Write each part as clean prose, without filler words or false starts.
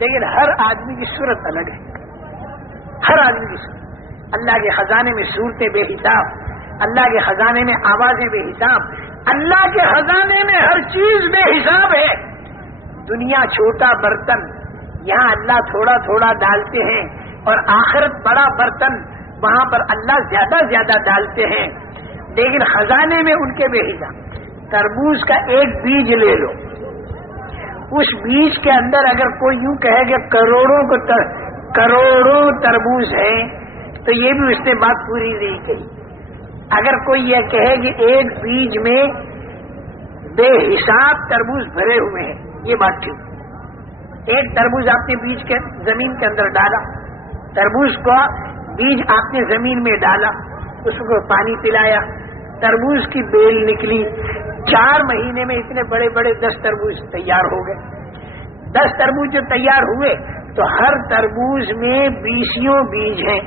لیکن ہر آدمی کی صورت الگ ہے، ہر آدمی کی صورت۔ اللہ کے خزانے میں صورتیں بے حساب، اللہ کے خزانے میں آوازیں بے حساب، اللہ کے خزانے میں ہر چیز بے حساب ہے۔ دنیا چھوٹا برتن، یہاں اللہ تھوڑا تھوڑا ڈالتے ہیں، اور آخرت بڑا برتن، وہاں پر اللہ زیادہ زیادہ ڈالتے ہیں، لیکن خزانے میں ان کے بے حساب۔ تربوز کا ایک بیج لے لو، اس بیج کے اندر اگر کوئی یوں کہے کہ کروڑوں تربوز ہیں، تو یہ بھی اس نے بات پوری نہیں کہی۔ اگر کوئی یہ کہے کہ ایک بیج میں بے حساب تربوز بھرے ہوئے ہیں، یہ بات ٹھیک۔ ایک تربوز آپ نے بیج کے زمین کے اندر ڈالا، تربوز کا بیج آپ نے زمین میں ڈالا، اس کو پانی پلایا، تربوز کی بیل نکلی، 4 مہینے میں اتنے بڑے بڑے 10 تربوز تیار ہو گئے۔ 10 تربوز جو تیار ہوئے تو ہر تربوز میں 20 بیج ہیں،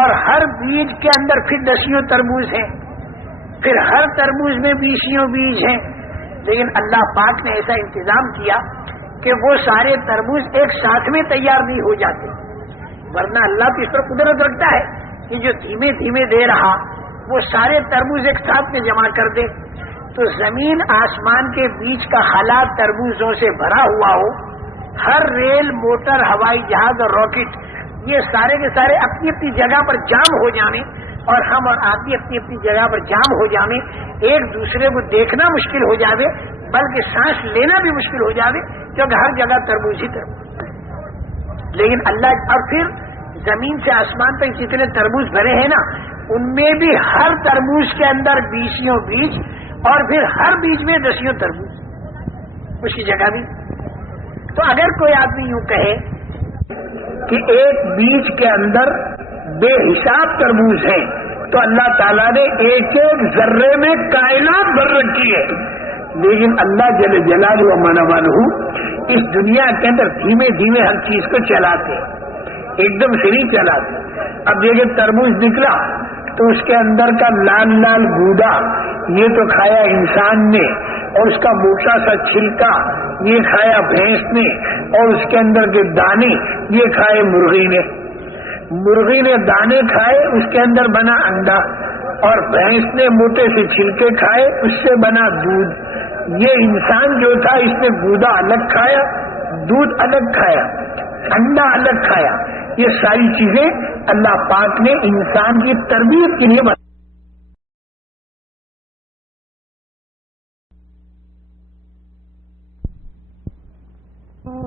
اور ہر بیج کے اندر پھر 10 تربوز ہیں، پھر ہر تربوز میں 20 بیج ہیں۔ لیکن اللہ پاک نے ایسا انتظام کیا کہ وہ سارے تربوز ایک ساتھ میں تیار نہیں ہو جاتے، ورنہ اللہ تو اس پر قدرت رکھتا ہے کہ جو دھیمے دھیمے دے رہا وہ سارے تربوز ایک ساتھ میں جمع کر دے۔ تو زمین آسمان کے بیچ کا خلا تربوزوں سے بھرا ہوا ہو، ہر ریل، موٹر، ہوائی جہاز اور راکٹ یہ سارے کے سارے اپنی اپنی جگہ پر جام ہو جانے، اور ہم اور آپ بھی اپنی اپنی جگہ پر جام ہو جانے، ایک دوسرے کو دیکھنا مشکل ہو جاوے، بلکہ سانس لینا بھی مشکل ہو جاوے، کیونکہ ہر جگہ تربوز ہی تربوز۔ لیکن اللہ، اور پھر زمین سے آسمان تک جتنے تربوز بھرے ہیں نا، ان میں بھی ہر تربوز کے اندر 20 بیج، اور پھر ہر بیج میں 10 تربوز اس کی جگہ بھی۔ تو اگر کوئی آدمی یوں کہے کہ ایک بیج کے اندر بے حساب تربوز ہیں، تو اللہ تعالیٰ نے ایک ایک ذرے میں کائنات بھر رکھی ہے، لیکن اللہ جل جلالہ و منوالہ اس دنیا کے اندر دھیمے دھیمے ہر چیز کو چلاتے، ایک دم سے نہیں چلاتے۔ اب دیکھیں تربوز نکلا تو اس کے اندر کا لال لال گودا یہ تو کھایا انسان نے، اور اس کا موٹا سا چھلکا یہ کھایا بھینس نے، اور اس کے اندر کے دانے یہ کھائے مرغی نے۔ مرغی نے دانے کھائے، اس کے اندر بنا انڈا، اور بھینس نے موٹے سے چھلکے کھائے، اس سے بنا دودھ۔ یہ انسان جو تھا اس نے گودا الگ کھایا، دودھ الگ کھایا، انڈا الگ کھایا۔ یہ ساری چیزیں اللہ پاک نے انسان کی تربیت کے لیے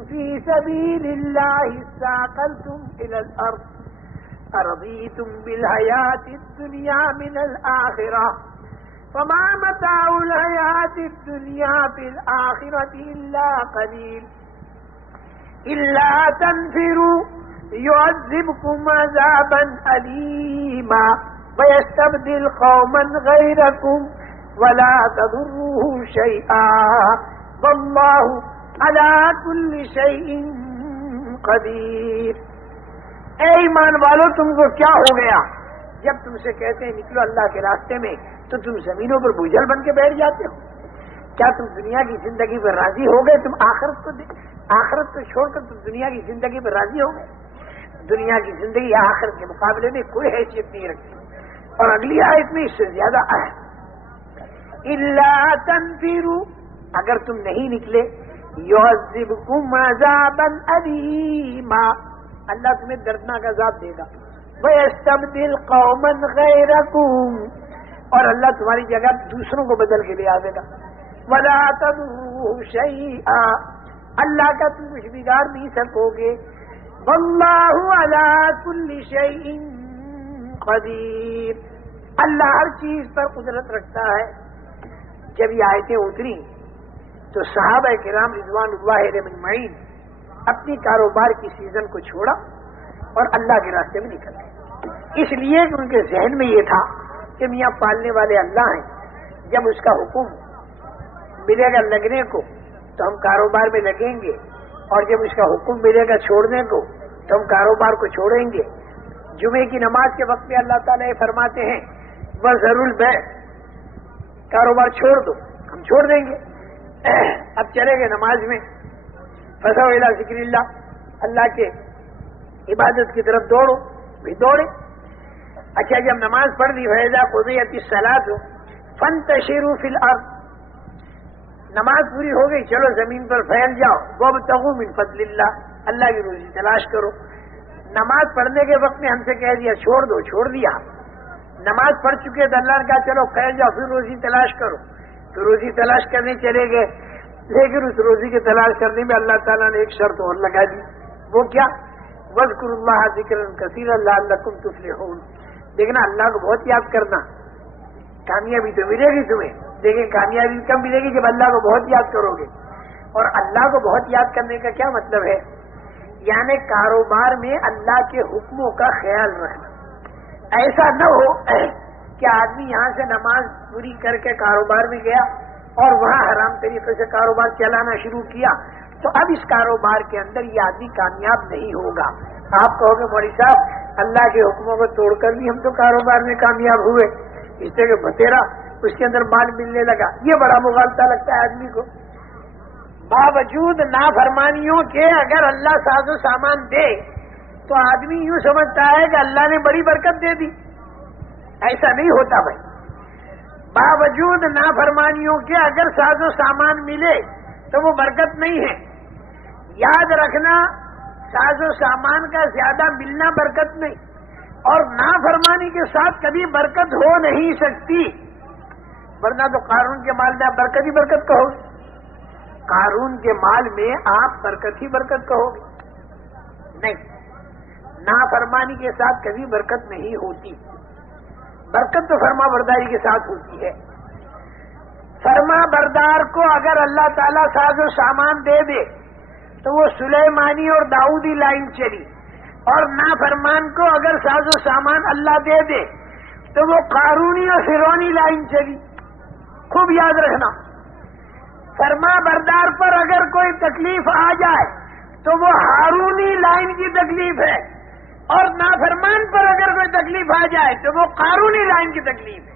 فی سبیل اللہ ثاقلتم الی الارض ارضیتم بالحیاۃ الدنیا من الآخرہ فما متاع الحیاۃ الدنیا فی الآخرۃ الا قلیل الا تنفروا يعذبكم عذابا أليما ويستبدل قوما غيركم ولا تضروه شيئا والله على كل شيء قدير۔ اے ایمان والو، تم کو کیا ہو گیا؟ جب تم سے کہتے ہیں نکلو اللہ کے راستے میں تو تم زمینوں پر بوجھل بن کے بیٹھ جاتے ہو۔ کیا تم دنیا کی زندگی پر راضی ہو گئے؟ تم آخرت کو چھوڑ کر تم دنیا کی زندگی پر راضی ہو گئے؟ دنیا کی زندگی آخرت کے مقابلے میں کوئی حیثیت نہیں رکھتی، اور اگلی آیت میں اس سے زیادہ الا تنفروا، اگر تم نہیں نکلے، يعذبكم عذابا أليما، اللہ تمہیں دردناک عذاب دے گا، ويستبدل قوما غيركم، اور اللہ تمہاری جگہ دوسروں کو بدل کے لے آئے گا، ولا تضروه شيئا، اللہ کا تم کچھ بگاڑ نہیں سکو گے، واللہ علی کل شیء قدیر، اللہ ہر چیز پر قدرت رکھتا ہے۔ جب یہ آیتیں اتری تو صحابہ کرام رضوان اللہ علیہم اجمعین اپنی کاروبار کی سیزن کو چھوڑا اور اللہ کے راستے میں نکل گئے، اس لیے کہ ان کے ذہن میں یہ تھا کہ میاں پالنے والے اللہ ہیں، جب اس کا حکم ملے گا لگنے کو تو ہم کاروبار میں لگیں گے، اور جب اس کا حکم ملے گا چھوڑنے کو تو ہم کاروبار کو چھوڑیں گے۔ جمعے کی نماز کے وقت میں اللہ تعالیٰ یہ فرماتے ہیں وَذَرُوا الْبَيْعَ، کاروبار چھوڑ دو، ہم چھوڑ دیں گے۔ اب چلے گئے نماز میں، فسو الی ذکر اللہ، اللہ کے عبادت کی طرف دوڑو، بھی دوڑے۔ اچھا جب نماز پڑھ لی، فاذا قضیت الصلاۃ فانتشروا فی الارض، نماز پوری ہو گئی، چلو زمین پر پھیل جاؤ، وابتغوا من فضل اللہ، اللہ کی روزی تلاش کرو۔ نماز پڑھنے کے وقت میں ہم سے کہہ دیا چھوڑ دو، چھوڑ دیا، نماز پڑھ چکے تو اللہ نے کہا چلو پھیل جاؤ، پھر روزی تلاش کرو، تو روزی تلاش کرنے چلے گئے، لیکن اس روزی کی تلاش کرنے میں اللہ تعالیٰ نے ایک شرط اور لگا دی، وہ کیا؟ وَاذْكُرُوا اللَّهَ ذِكْرًا كَثِيرًا لَعَلَّكُمْ تُفْلِحُونَ، دیکھنا اللہ کو بہت یاد کرنا، کامیابی تو ملے گی تمہیں، لیکن کامیابی کب ملے گی؟ جب اللہ کو بہت یاد کرو گے۔ اور اللہ کو بہت یاد کرنے کا کیا مطلب ہے؟ یعنی کاروبار میں اللہ کے حکموں کا خیال رکھنا، ایسا نہ ہو کہ آدمی یہاں سے نماز پوری کر کے کاروبار میں گیا اور وہاں حرام طریقے سے کاروبار چلانا شروع کیا، تو اب اس کاروبار کے اندر یہ آدمی کامیاب نہیں ہوگا۔ آپ کہو گے مولوی صاحب اللہ کے حکموں کو توڑ کر بھی ہم تو کاروبار میں کامیاب ہوئے، اس سے کہ بتیرا اس کے اندر مال ملنے لگا، یہ بڑا مغالطہ لگتا ہے آدمی کو۔ باوجود نافرمانیوں کے اگر اللہ ساز و سامان دے تو آدمی یوں سمجھتا ہے کہ اللہ نے بڑی برکت دے دی، ایسا نہیں ہوتا بھائی۔ باوجود نافرمانیوں کے اگر ساز و سامان ملے تو وہ برکت نہیں ہے۔ یاد رکھنا ساز و سامان کا زیادہ ملنا برکت نہیں، اور نافرمانی کے ساتھ کبھی برکت ہو نہیں سکتی، ورنہ تو قارون کے مال میں آپ برکت ہی برکت کہو گے، قارون کے مال میں آپ برکت ہی برکت کہو گے، نہیں، نافرمانی کے ساتھ کبھی برکت نہیں ہوتی، برکت تو فرما برداری کے ساتھ ہوتی ہے۔ فرما بردار کو اگر اللہ تعالیٰ ساز و سامان دے دے تو وہ سلیمانی اور داؤدی لائن چلی، اور نافرمان کو اگر ساز و سامان اللہ دے دے تو وہ قارونی اور فرعونی لائن چلی۔ خوب یاد رکھنا، فرما بردار پر اگر کوئی تکلیف آ جائے تو وہ ہارونی لائن کی تکلیف ہے، اور نافرمان پر اگر کوئی تکلیف آ جائے تو وہ قارونی لائن کی تکلیف ہے۔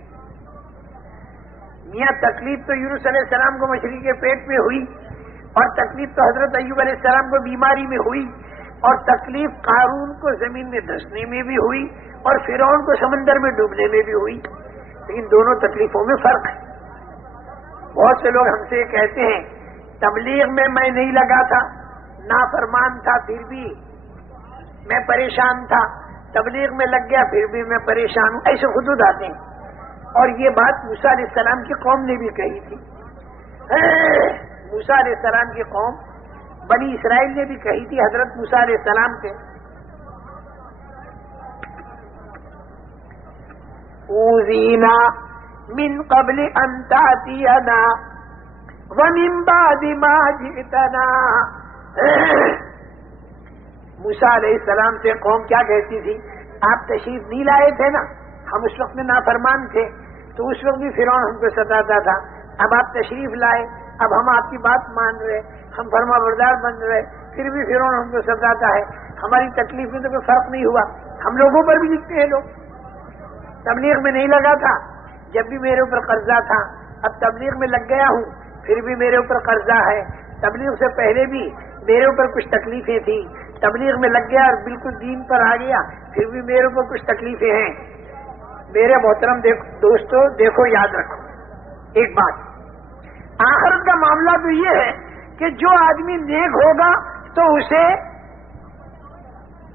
میاں تکلیف تو یونس علیہ السلام کو مچھلی کے پیٹ میں ہوئی، اور تکلیف تو حضرت ایوب علیہ السلام کو بیماری میں ہوئی، اور تکلیف قارون کو زمین میں دھسنے میں بھی ہوئی، اور فرعون کو سمندر میں ڈوبنے میں بھی ہوئی، لیکن دونوں تکلیفوں میں فرق ہے۔ بہت سے لوگ ہم سے کہتے ہیں تبلیغ میں میں نہیں لگا تھا، نافرمان تھا پھر بھی میں پریشان تھا، تبلیغ میں لگ گیا پھر بھی میں پریشان ہوں، ایسے خطوط آتے ہیں۔ اور یہ بات موسیٰ علیہ السلام کی قوم نے بھی کہی تھی، موسیٰ علیہ السلام کی قوم بنی اسرائیل نے بھی کہی تھی حضرت موسیٰ علیہ السلام سے، اوذینا من قبل ان تأتینا ومن بعد ما جئتنا۔ موسیٰ علیہ السلام سے قوم کیا کہتی تھی؟ آپ تشریف نہیں لائے تھے نا، ہم اس وقت میں نافرمان تھے، تو اس وقت بھی فرعون ہم کو ستاتا تھا، اب آپ تشریف لائے، اب ہم آپ کی بات مان رہے، ہم فرما بردار بن رہے، پھر بھی فرعون ہم کو ستاتا ہے، ہماری تکلیف میں تو کوئی فرق نہیں ہوا، ہم لوگوں پر بھی لکھتے ہیں لوگ۔ تبلیغ میں نہیں لگا تھا جب بھی میرے اوپر قرضہ تھا، اب تبلیغ میں لگ گیا ہوں پھر بھی میرے اوپر قرضہ ہے، تبلیغ سے پہلے بھی میرے اوپر کچھ تکلیفیں تھیں، تبلیغ میں لگ گیا اور بالکل دین پر آ گیا پھر بھی میرے اوپر کچھ تکلیفیں ہیں۔ میرے محترم دوستو دیکھو، یاد رکھو ایک بات، آخرت کا معاملہ تو یہ ہے کہ جو آدمی نیک ہوگا تو اسے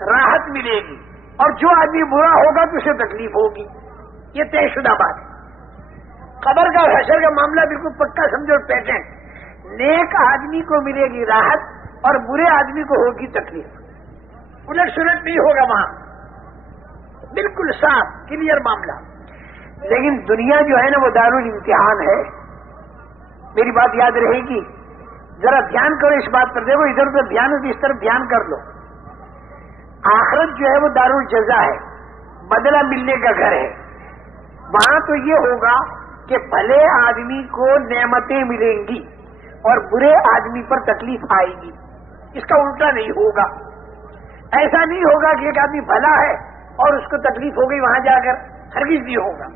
راحت ملے گی، اور جو آدمی برا ہوگا تو اسے تکلیف ہوگی، یہ طے شدہ بات ہے۔ قبر کا حشر کا معاملہ بالکل پکا سمجھو، پیٹنٹ، نیک آدمی کو ملے گی راحت اور برے آدمی کو ہوگی تکلیف، الٹ سلٹ نہیں ہوگا وہاں، بالکل صاف کلیئر معاملہ۔ لیکن دنیا جو ہے نا وہ دارالامتحان ہے، میری بات یاد رہے گی، ذرا دھیان کرو اس بات پر، دیکھو ادھر ادھر دھیان ہو تو اس طرف دھیان کر لو۔ آخرت جو ہے وہ دارالجزا ہے، بدلہ ملنے کا گھر ہے، وہاں تو یہ ہوگا کہ بھلے آدمی کو نعمتیں ملیں گی اور برے آدمی پر تکلیف آئے گی، اس کا الٹا نہیں ہوگا، ایسا نہیں ہوگا کہ ایک آدمی بھلا ہے اور اس کو تکلیف ہو گئی وہاں جا کر، ہرگز نہیں ہوگا،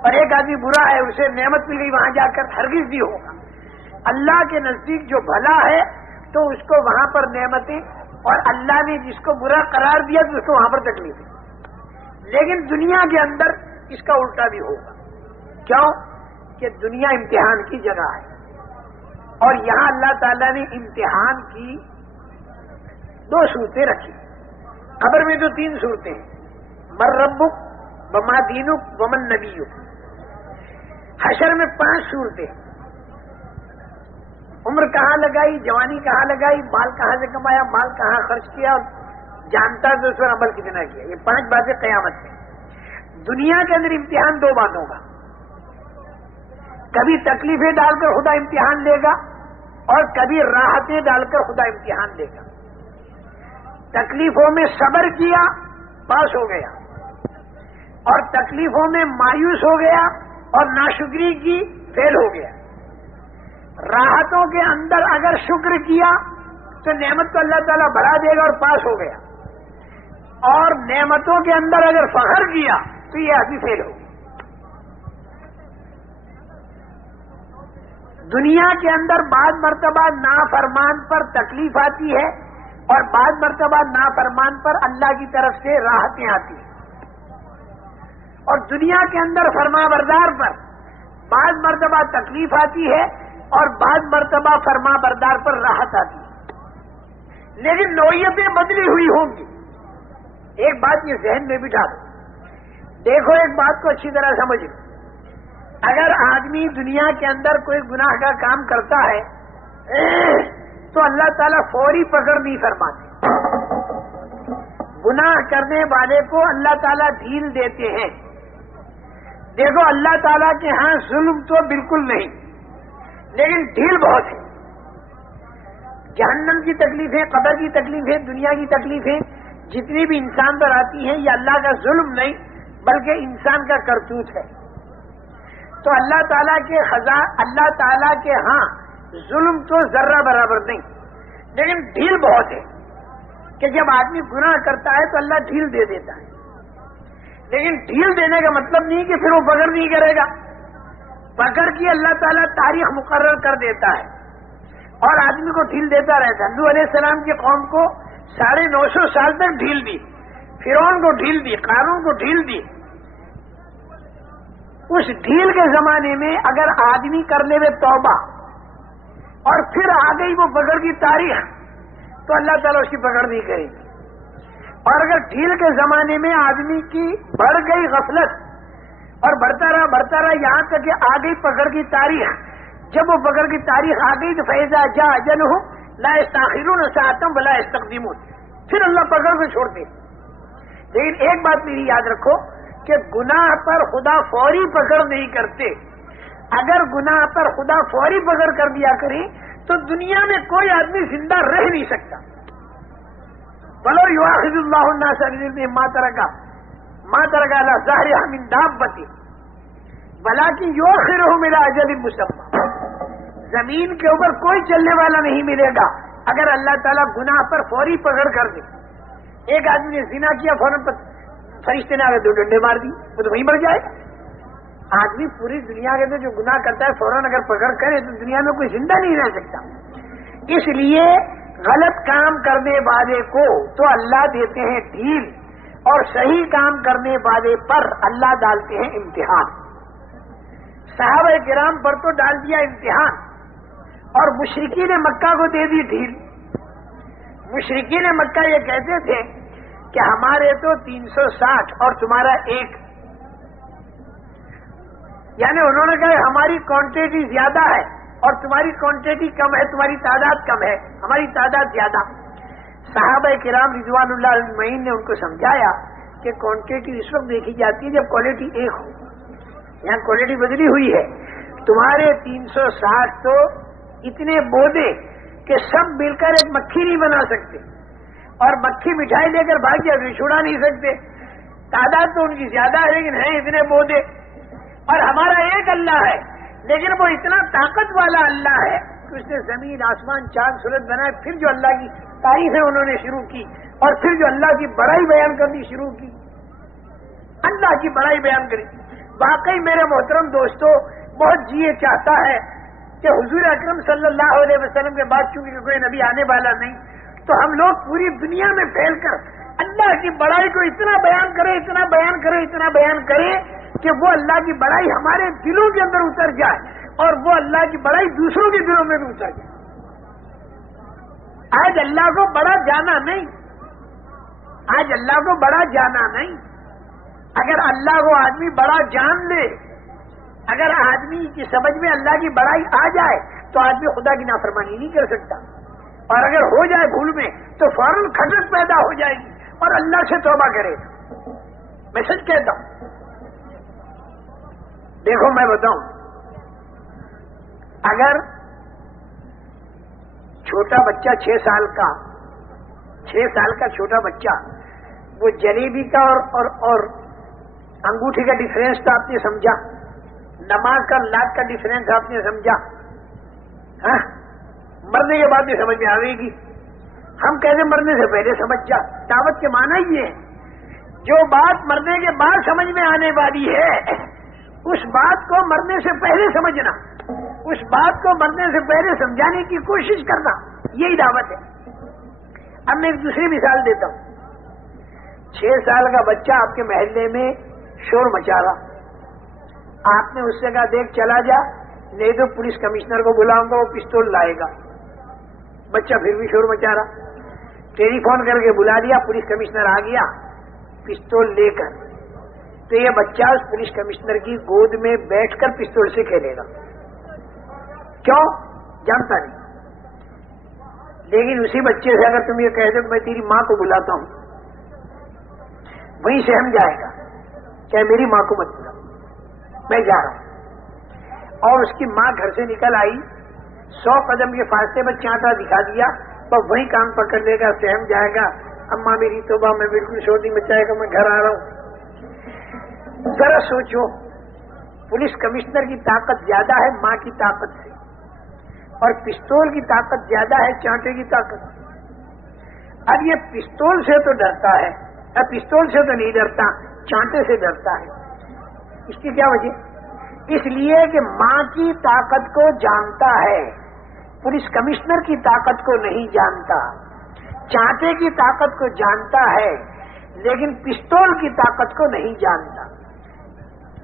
اور ایک آدمی برا ہے اسے نعمت مل گئی وہاں جا کر، ہرگز نہیں ہوگا۔ اللہ کے نزدیک جو بھلا ہے تو تو اس کو وہاں پر نعمتیں، اور اللہ نے جس کو برا قرار دیا تو اس کو وہاں پر تکلیفیں۔ لیکن دنیا کے اندر اس کا الٹا بھی ہوگا۔ کیوں؟ کہ دنیا امتحان کی جگہ ہے، اور یہاں اللہ تعالیٰ نے امتحان کی 2 صورتیں رکھی۔ قبر میں تو 3 صورتیں ہیں، من ربک وما دینک ومن نبیک۔ حشر میں 5 صورتیں، عمر کہاں لگائی، جوانی کہاں لگائی، مال کہاں سے کمایا، مال کہاں خرچ کیا، اور جانتا تو اس پر عمل کتنا کیا۔ یہ 5 باتیں قیامت میں۔ دنیا کے اندر امتحان 2 باتوں کا، کبھی تکلیفیں ڈال کر خدا امتحان لے گا، اور کبھی راحتیں ڈال کر خدا امتحان لے گا۔ تکلیفوں میں صبر کیا، پاس ہو گیا، اور تکلیفوں میں مایوس ہو گیا اور ناشکری کی، فیل ہو گیا۔ راحتوں کے اندر اگر شکر کیا تو نعمت کو اللہ تعالیٰ بڑھا دے گا اور پاس ہو گیا، اور نعمتوں کے اندر اگر فخر کیا تو یہ آدمی فیل ہو گیا۔ دنیا کے اندر بعض مرتبہ نافرمان پر تکلیف آتی ہے، اور بعض مرتبہ نافرمان پر اللہ کی طرف سے راحتیں آتی ہیں، اور دنیا کے اندر فرما بردار پر بعض مرتبہ تکلیف آتی ہے اور بعض مرتبہ فرما بردار پر راحت آتی ہے، لیکن نوعیتیں بدلی ہوئی ہوں گی۔ ایک بات یہ ذہن میں بٹھا دو، دیکھو ایک بات کو اچھی طرح سمجھ لو، اگر آدمی دنیا کے اندر کوئی گناہ کا کام کرتا ہے تو اللہ تعالیٰ فوری پکڑ نہیں فرماتے، گناہ کرنے والے کو اللہ تعالیٰ ڈھیل دیتے ہیں۔ دیکھو اللہ تعالیٰ کے ہاں ظلم تو بالکل نہیں، لیکن ڈھیل بہت ہے۔ جہنم کی تکلیفیں، قبر کی تکلیفیں، دنیا کی تکلیفیں جتنی بھی انسان پر آتی ہیں، یہ اللہ کا ظلم نہیں بلکہ انسان کا کرتوت ہے۔ تو اللہ تعالیٰ کے ہاں ظلم تو ذرہ برابر نہیں، لیکن ڈھیل بہت ہے کہ جب آدمی گناہ کرتا ہے تو اللہ ڈھیل دے دیتا ہے۔ لیکن ڈھیل دینے کا مطلب نہیں کہ پھر وہ پکڑ نہیں کرے گا، پکڑ کی اللہ تعالیٰ تاریخ مقرر کر دیتا ہے اور آدمی کو ڈھیل دیتا رہتا ہے۔ نوح علیہ السلام کی قوم کو 950 سال تک ڈھیل دی، فرعون کو ڈھیل دی، قارون کو ڈھیل دی۔ اس ڈھیل کے زمانے میں اگر آدمی کرنے میں توبہ اور پھر آ گئی وہ پکڑ کی تاریخ تو اللہ تعالیٰ اس کی پکڑ نہیں کرے گی، اور اگر ڈھیل کے زمانے میں آدمی کی بڑھ گئی غفلت اور بڑھتا رہا یہاں تک کہ آ گئی پکڑ کی تاریخ، جب وہ پکڑ کی تاریخ آ گئی تو فیضا جا اجلہم لا یستاخرون ساعۃ ولا یستقدمون، پھر اللہ پکڑ کو چھوڑتے۔ لیکن ایک بات میری یاد رکھو کہ گناہ پر خدا فوری پکڑ نہیں کرتے۔ اگر گناہ پر خدا فوری پکڑ کر دیا کرے تو دنیا میں کوئی آدمی زندہ رہ نہیں سکتا۔ وَلَوْ يُؤَاخِذُ اللَّهُ النَّاسَ بِظُلْمِهِمْ مَا تَرَكَ عَلَىٰ ظَهْرِهَا مِن دَابَّةٍ وَلَٰكِن يُؤَخِّرُهُمْ إِلَىٰ أَجَلٍ مُّسَمًّى۔ زمین کے اوپر کوئی چلنے والا نہیں ملے گا اگر اللہ تعالیٰ گناہ پر فوری پکڑ کر دے۔ ایک آدمی نے زنا کیا، فوراً فرشتے نے آگے 2 ڈنڈے مار دی، وہ تو وہیں مر جائے۔ آدمی پوری دنیا کے اندر جو گناہ کرتا ہے فوراً اگر پکڑ کرے تو دنیا میں کوئی زندہ نہیں رہ سکتا۔ اس لیے غلط کام کرنے والے کو تو اللہ دیتے ہیں ڈھیل، اور صحیح کام کرنے والے پر اللہ ڈالتے ہیں امتحان۔ صحابہ کرام پر تو ڈال دیا امتحان، اور مشرکین مکہ کو دے دی ڈھیل۔ مشرکین مکہ یہ کہتے تھے کہ ہمارے تو 360 اور تمہارا 1، یعنی انہوں نے کہا ہماری کوانٹٹی زیادہ ہے اور تمہاری کوانٹٹی کم ہے، تمہاری تعداد کم ہے، ہماری تعداد زیادہ۔ صحابہ کرام رضوان اللہ اجمعین نے ان کو سمجھایا کہ کوانٹٹی اس وقت دیکھی جاتی ہے جب کوالٹی 1 ہو، یہاں کوالٹی بدلی ہوئی ہے۔ تمہارے 360 تو اتنے بودے کہ سب مل کر ایک مکھی نہیں بنا سکتے، اور مکھی مٹھائی لے کر بھاگ جائے چھڑا نہیں سکتے۔ تعداد تو ان کی زیادہ ہے لیکن ہیں اتنے بودے، اور ہمارا ایک اللہ ہے لیکن وہ اتنا طاقت والا اللہ ہے کہ اس نے زمین آسمان چاند سورج بنائے۔ پھر جو اللہ کی تعریفیں انہوں نے شروع کی اور پھر جو اللہ کی بڑائی بیان کرنی شروع کی، اللہ کی بڑائی بیان کری۔ واقعی میرے محترم دوستو، بہت جیے چاہتا ہے کہ حضور اکرم صلی اللہ علیہ وسلم کے بعد چونکہ کوئی نبی آنے والا نہیں، تو ہم لوگ پوری دنیا میں پھیل کر اللہ کی بڑائی کو اتنا بیان کریں، اتنا بیان کریں، اتنا بیان کریں کہ وہ اللہ کی بڑائی ہمارے دلوں کے اندر اتر جائے اور وہ اللہ کی بڑائی دوسروں کے دلوں میں بھی اتر جائے۔ آج اللہ کو بڑا جانا نہیں، آج اللہ کو بڑا جانا نہیں۔ اگر اللہ کو آدمی بڑا جان لے، اگر آدمی کی سمجھ میں اللہ کی بڑائی آ جائے تو آدمی خدا کی نافرمانی نہیں کر سکتا، اور اگر ہو جائے بھول میں تو فوراً کھٹک پیدا ہو جائے گی اور اللہ سے توبہ کرے گا۔ میں سچ کہتا ہوں، دیکھو میں بتاؤں، اگر چھوٹا بچہ 6 سال کا چھوٹا بچہ وہ جلیبی کا اور انگوٹھی کا ڈفرینس تو آپ نے سمجھا، نماز کا لاکھ کا ڈفرینس آپ نے سمجھا، ہاں مرنے کے بعد بھی سمجھ میں آئے گی۔ ہم کہتے مرنے سے پہلے سمجھ جا، دعوت کے معنی یہ ہے جو بات مرنے کے بعد سمجھ میں آنے والی ہے اس بات کو مرنے سے پہلے سمجھنا، اس بات کو مرنے سے پہلے سمجھانے کی کوشش کرنا، یہی دعوت ہے۔ اب میں ایک دوسری مثال دیتا ہوں۔ 6 سال کا بچہ آپ کے محلے میں شور مچا رہا، آپ نے اس سے کہا دیکھ چلا جا، نہیں تو پولیس کمشنر کو بلاؤں گا، وہ پستول لائے گا۔ بچہ پھر بھی شور مچا رہا، ٹیلی فون کر کے بلا دیا، پولیس کمشنر آ گیا پستول لے کر، تو یہ بچہ اس پولیس کمشنر کی گود میں بیٹھ کر پستول سے کھیلے گا۔ کیوں؟ جانتا نہیں۔ لیکن اسی بچے سے اگر تم یہ کہہ دو کہ میں تیری ماں کو بلاتا ہوں، وہیں سہم جائے گا کہ میری ماں کو مت بلا، میں جا رہا ہوں۔ اور اس کی ماں گھر سے نکل آئی، 100 قدم کے فاصلے پر چانٹا دکھا دیا تو وہیں کان پکڑ لے گا، سہم جائے گا، اماں میری توبہ، میں بالکل شور نہیں مچائے گا، میں گھر آ رہا ہوں۔ ذرا سوچو، پولیس کمشنر کی طاقت زیادہ ہے ماں کی طاقت سے، اور پستول کی طاقت زیادہ ہے چانٹے کی طاقت۔ اب یہ پستول سے تو ڈرتا ہے، اب پستول سے تو نہیں ڈرتا، چانٹے سے ڈرتا ہے۔ اس کی کیا وجہ؟ اس لیے کہ ماں کی طاقت کو جانتا ہے، پولیس کمشنر کی طاقت کو نہیں جانتا، چانٹے کی طاقت کو جانتا ہے لیکن پستول کی طاقت کو نہیں جانتا۔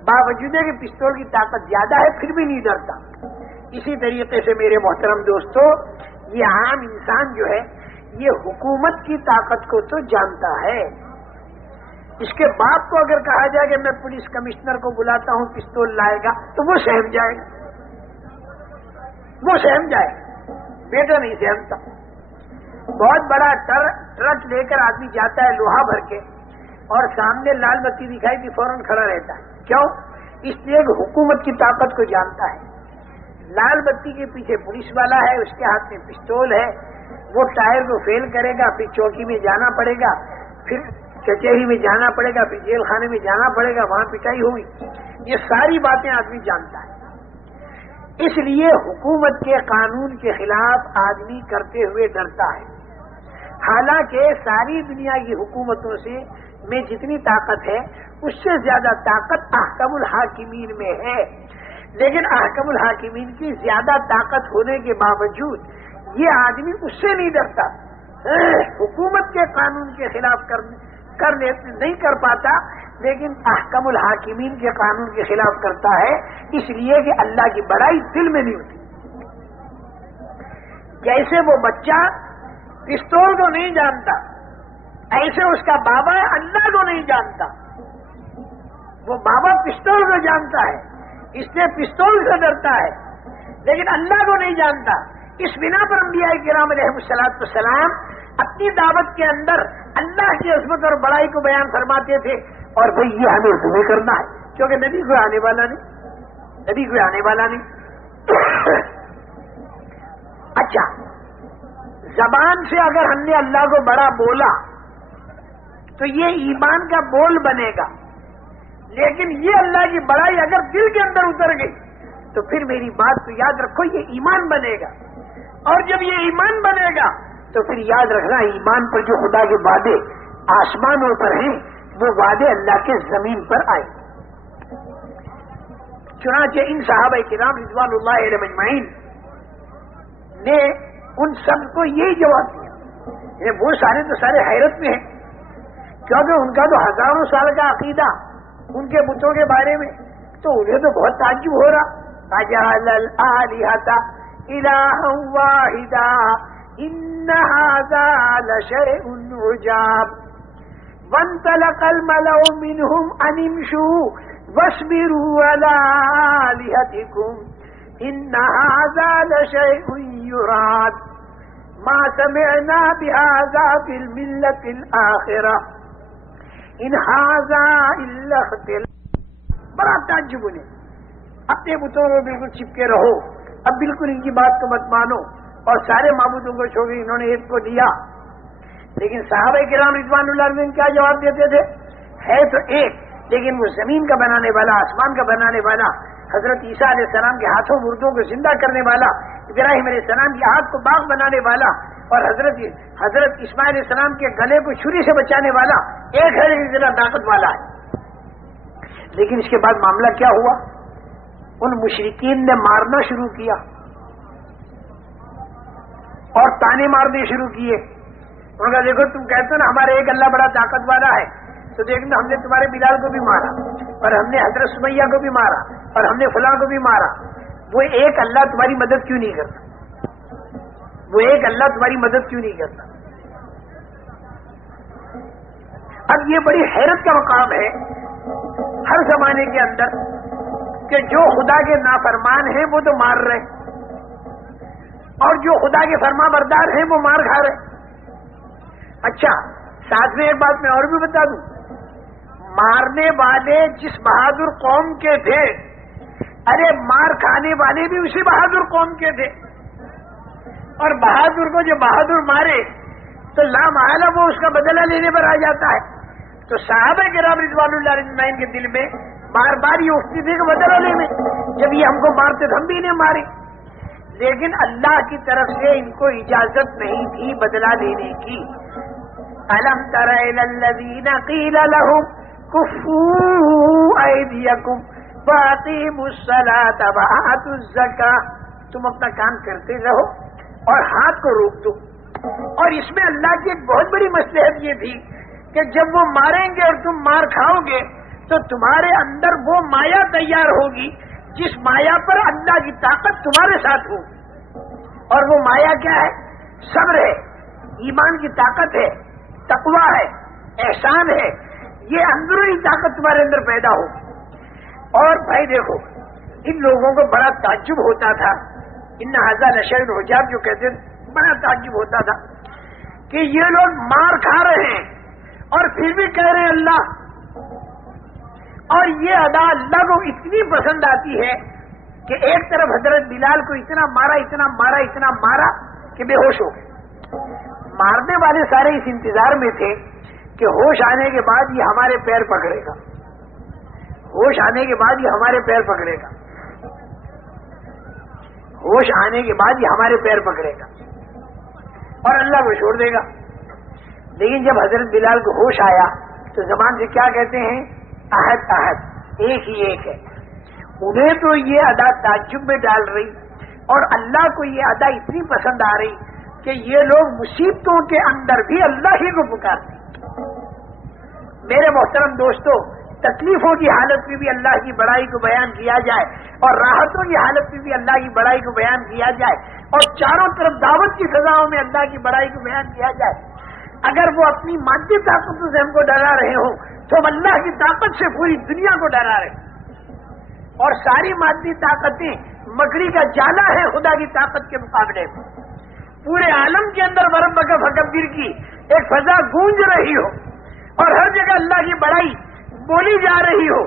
باوجود ہے کہ پستول کی طاقت زیادہ ہے پھر بھی نہیں ڈرتا۔ اسی طریقے سے میرے محترم دوستو، یہ عام انسان جو ہے یہ حکومت کی طاقت کو تو جانتا ہے۔ اس کے باپ کو اگر کہا جائے کہ میں پولیس کمشنر کو بلاتا ہوں پستول لائے گا تو وہ سہم جائے گا، وہ سہم جائے گا، بیٹا نہیں سہمتا۔ بہت بڑا ٹرک لے کر آدمی جاتا ہے لوہا بھر کے، اور سامنے لال بتی دکھائی دی فوراً کھڑا رہتا ہے۔ کیوں؟ اس لیے کہ حکومت کی طاقت کو جانتا ہے۔ لال بتی کے پیچھے پولیس والا ہے، اس کے ہاتھ میں پستول ہے، وہ ٹائر کو فیل کرے گا، پھر چوکی میں جانا پڑے گا، پھر کچہری میں جانا پڑے گا، پھر جیل خانے میں جانا پڑے گا، وہاں پٹائی ہوئی۔ یہ ساری باتیں آدمی جانتا ہے۔ اس لیے حکومت کے قانون کے خلاف آدمی کرتے ہوئے ڈرتا ہے۔ حالانکہ ساری دنیا کی حکومتوں سے میں جتنی طاقت ہے اس سے زیادہ طاقت احکم الحاکمین میں ہے، لیکن احکم الحاکمین کی زیادہ طاقت ہونے کے باوجود یہ آدمی اس سے نہیں ڈرتا، حکومت کے قانون کے خلاف نہیں کر پاتا، لیکن احکم الحاکمین کے قانون کے خلاف کرتا ہے، اس لیے کہ اللہ کی بڑائی دل میں نہیں ہوتی۔ جیسے وہ بچہ پستول کو نہیں جانتا، ایسے اس کا بابا اللہ کو نہیں جانتا۔ وہ بابا پستول کو جانتا ہے، اس لیے پستول سے ڈرتا ہے، لیکن اللہ کو نہیں جانتا۔ اس بنا پر انبیاء کرام علیہم الصلوۃ والسلام اپنی دعوت کے اندر اللہ کی عظمت اور بڑائی کو بیان فرماتے تھے، اور بھئی یہ ہمیں تمہیں کرنا ہے، کیونکہ نبی کوئی آنے والا نہیں، نبی کوئی آنے والا نہیں۔ اچھا، زبان سے اگر ہم نے اللہ کو بڑا بولا تو یہ ایمان کا بول بنے گا، لیکن یہ اللہ کی بڑائی اگر دل کے اندر اتر گئی تو پھر میری بات تو یاد رکھو، یہ ایمان بنے گا، اور جب یہ ایمان بنے گا تو پھر یاد رکھنا ایمان پر جو خدا کے وعدے آسمانوں پر ہیں وہ وعدے اللہ کے زمین پر آئے۔ چنانچہ ان صحابہ کرام رضوان اللہ علیہم اجمعین نے ان سب کو یہی جواب دیا. وہ سارے تو سارے حیرت میں ہیں، کیونکہ ان کا تو ہزاروں سال کا عقیدہ ان کے بتوں کے بارے میں، تو انہیں تو بہت تعجب ہو رہا. اجعل الآلہۃ الہا واحدا ان ھذا لشیء عجاب وانطلق الملأ منهم ان امشوا واصبروا على آلهتكم ان ھذا لشیء یراد ما سمعنا بهذا في الملة الآخرة ان ھذا الا اختلاق. بڑا تعجب انہیں. اپنے بتوں کو بالکل چپکے رہو، اب بالکل ان کی بات کو مت مانو، اور سارے معبودوں کو چھوڑ انہوں نے ایک کو دیا. لیکن صحابہ کرام رضوان اللہ علیہم کیا جواب دیتے تھے؟ ہے تو ایک، لیکن وہ زمین کا بنانے والا، آسمان کا بنانے والا، حضرت عیسیٰ علیہ السلام کے ہاتھوں مردوں کو زندہ کرنے والا، ابراہیم علیہ السلام کی آنکھ کو باغ بنانے والا، اور حضرت اسماعیل علیہ السلام کے گلے کو چھری سے بچانے والا ایک ہے، اتنا طاقت والا ہے. لیکن اس کے بعد معاملہ کیا ہوا؟ ان مشرکین نے مارنا شروع کیا اور تانے مارنے شروع کیے. انہوں نے کہا دیکھو تم کہتے ہو نا ہمارے ایک اللہ بڑا طاقت والا ہے، تو دیکھنا ہم نے تمہارے بلال کو بھی مارا، اور ہم نے حضرت سمیہ کو بھی مارا، اور ہم نے فلاں کو بھی مارا. وہ ایک اللہ تمہاری مدد کیوں نہیں کرتا؟ وہ ایک اللہ تمہاری مدد کیوں نہیں کرتا؟ اب یہ بڑی حیرت کا مقام ہے ہر زمانے کے اندر کہ جو خدا کے نافرمان ہیں وہ تو مار رہے، اور جو خدا کے فرما بردار ہیں وہ مار کھا رہے. اچھا، ساتھ میں ایک بات میں اور بھی بتا دوں، مارنے والے جس بہادر قوم کے تھے، ارے مار کھانے والے بھی اسی بہادر قوم کے تھے، اور بہادر کو جو بہادر مارے تو لا محالہ وہ اس کا بدلہ لینے پر آ جاتا ہے. تو صحابہ کرام رضوان اللہ اجمعین کے دل میں بار بار یہ اٹھتی تھی کہ بدلہ لینے، جب یہ ہم کو مارتے تو ہم بھی انہیں مارے. لیکن اللہ کی طرف سے ان کو اجازت نہیں تھی بدلہ لینے کی. أَلَمْ تَرَ إِلَى الَّذِينَ قِيلَ لَهُمْ كُفُّوا أَيْدِيَكُمْ وَأَقِيمُوا الصَّلَاةَ وَآتُوا الزَّكَاةَ. تم اپنا کام کرتے رہو اور ہاتھ کو روک دو. اور اس میں اللہ کی ایک بہت بڑی مصلحت یہ تھی کہ جب وہ ماریں گے اور تم مار کھاؤ گے تو تمہارے اندر وہ مایا تیار ہوگی جس مایا پر اللہ کی طاقت تمہارے ساتھ ہو. اور وہ مایا کیا ہے؟ صبر ہے، ایمان کی طاقت ہے، تقویٰ ہے، احسان ہے. یہ اندرونی طاقت تمہارے اندر پیدا ہو. اور بھائی دیکھو، ان لوگوں کو بڑا تعجب ہوتا تھا، ان ھذا لشیء عجاب جو کہتے ہیں، بڑا تعجب ہوتا تھا کہ یہ لوگ مار کھا رہے ہیں اور پھر بھی کہہ رہے ہیں اللہ. اور یہ ادا اللہ کو اتنی پسند آتی ہے کہ ایک طرف حضرت بلال کو اتنا مارا اتنا مارا اتنا مارا کہ بے ہوش ہو گئے. مارنے والے سارے اس انتظار میں تھے کہ ہوش آنے کے بعد یہ ہمارے پیر پکڑے گا، ہوش آنے کے بعد یہ ہمارے پیر پکڑے گا، ہوش آنے کے بعد یہ ہمارے پیر پکڑے گا اور اللہ کو چھوڑ دے گا. لیکن جب حضرت بلال کو ہوش آیا تو زبان سے کیا کہتے ہیں؟ احد احد، ایک ہی ایک ہے. انہیں تو یہ ادا تعجب میں ڈال رہی اور اللہ کو یہ ادا اتنی پسند آ رہی کہ یہ لوگ مصیبتوں کے اندر بھی اللہ ہی کو پکارتے. میرے محترم دوستو، تکلیفوں کی حالت میں بھی اللہ کی بڑائی کو بیان کیا جائے اور راحتوں کی حالت میں بھی اللہ کی بڑائی کو بیان کیا جائے اور چاروں طرف دعوت کی فضاؤں میں اللہ کی بڑائی کو بیان کیا جائے. اگر وہ اپنی مادی طاقتوں سے ہم کو ڈرا رہے ہوں تو ہم اللہ کی طاقت سے پوری دنیا کو ڈرا رہے ہیں. اور ساری مادی طاقتیں مکڑی کا جالا ہے خدا کی طاقت کے مقابلے میں. پورے عالم کے اندر ورب کا فکبر کی ایک فضا گونج رہی ہو اور ہر جگہ اللہ کی بڑائی بولی جا رہی ہو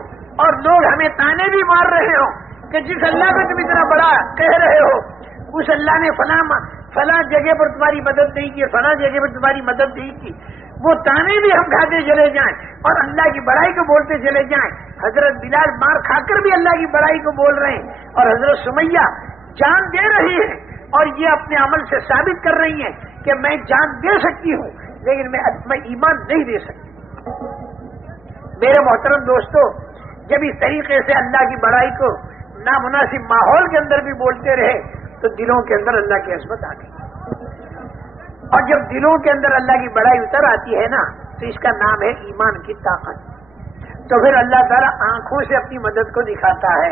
اور لوگ ہمیں تانے بھی مار رہے ہو کہ جس اللہ کو تم اتنا بڑا کہہ رہے ہو اس اللہ نے فلاں جگہ پر تمہاری مدد نہیں کی، فلاں جگہ پر تمہاری مدد نہیں کی. وہ تانے بھی ہم کھاتے چلے جائیں اور اللہ کی بڑائی کو بولتے چلے جائیں. حضرت بلال مار کھا کر بھی اللہ کی بڑائی کو بول رہے ہیں اور حضرت سمیہ جان دے رہی ہے اور یہ اپنے عمل سے ثابت کر رہی ہیں کہ میں جان دے سکتی ہوں لیکن میں ایمان نہیں دے سکتی. میرے محترم دوستو، جب اس طریقے سے اللہ کی بڑائی کو نامناسب ماحول کے اندر بھی بولتے رہے تو دلوں کے اندر اللہ کی عظمت آ گئی. اور جب دلوں کے اندر اللہ کی بڑائی اتر آتی ہے نا تو اس کا نام ہے ایمان کی طاقت. تو پھر اللہ تعالیٰ آنکھوں سے اپنی مدد کو دکھاتا ہے.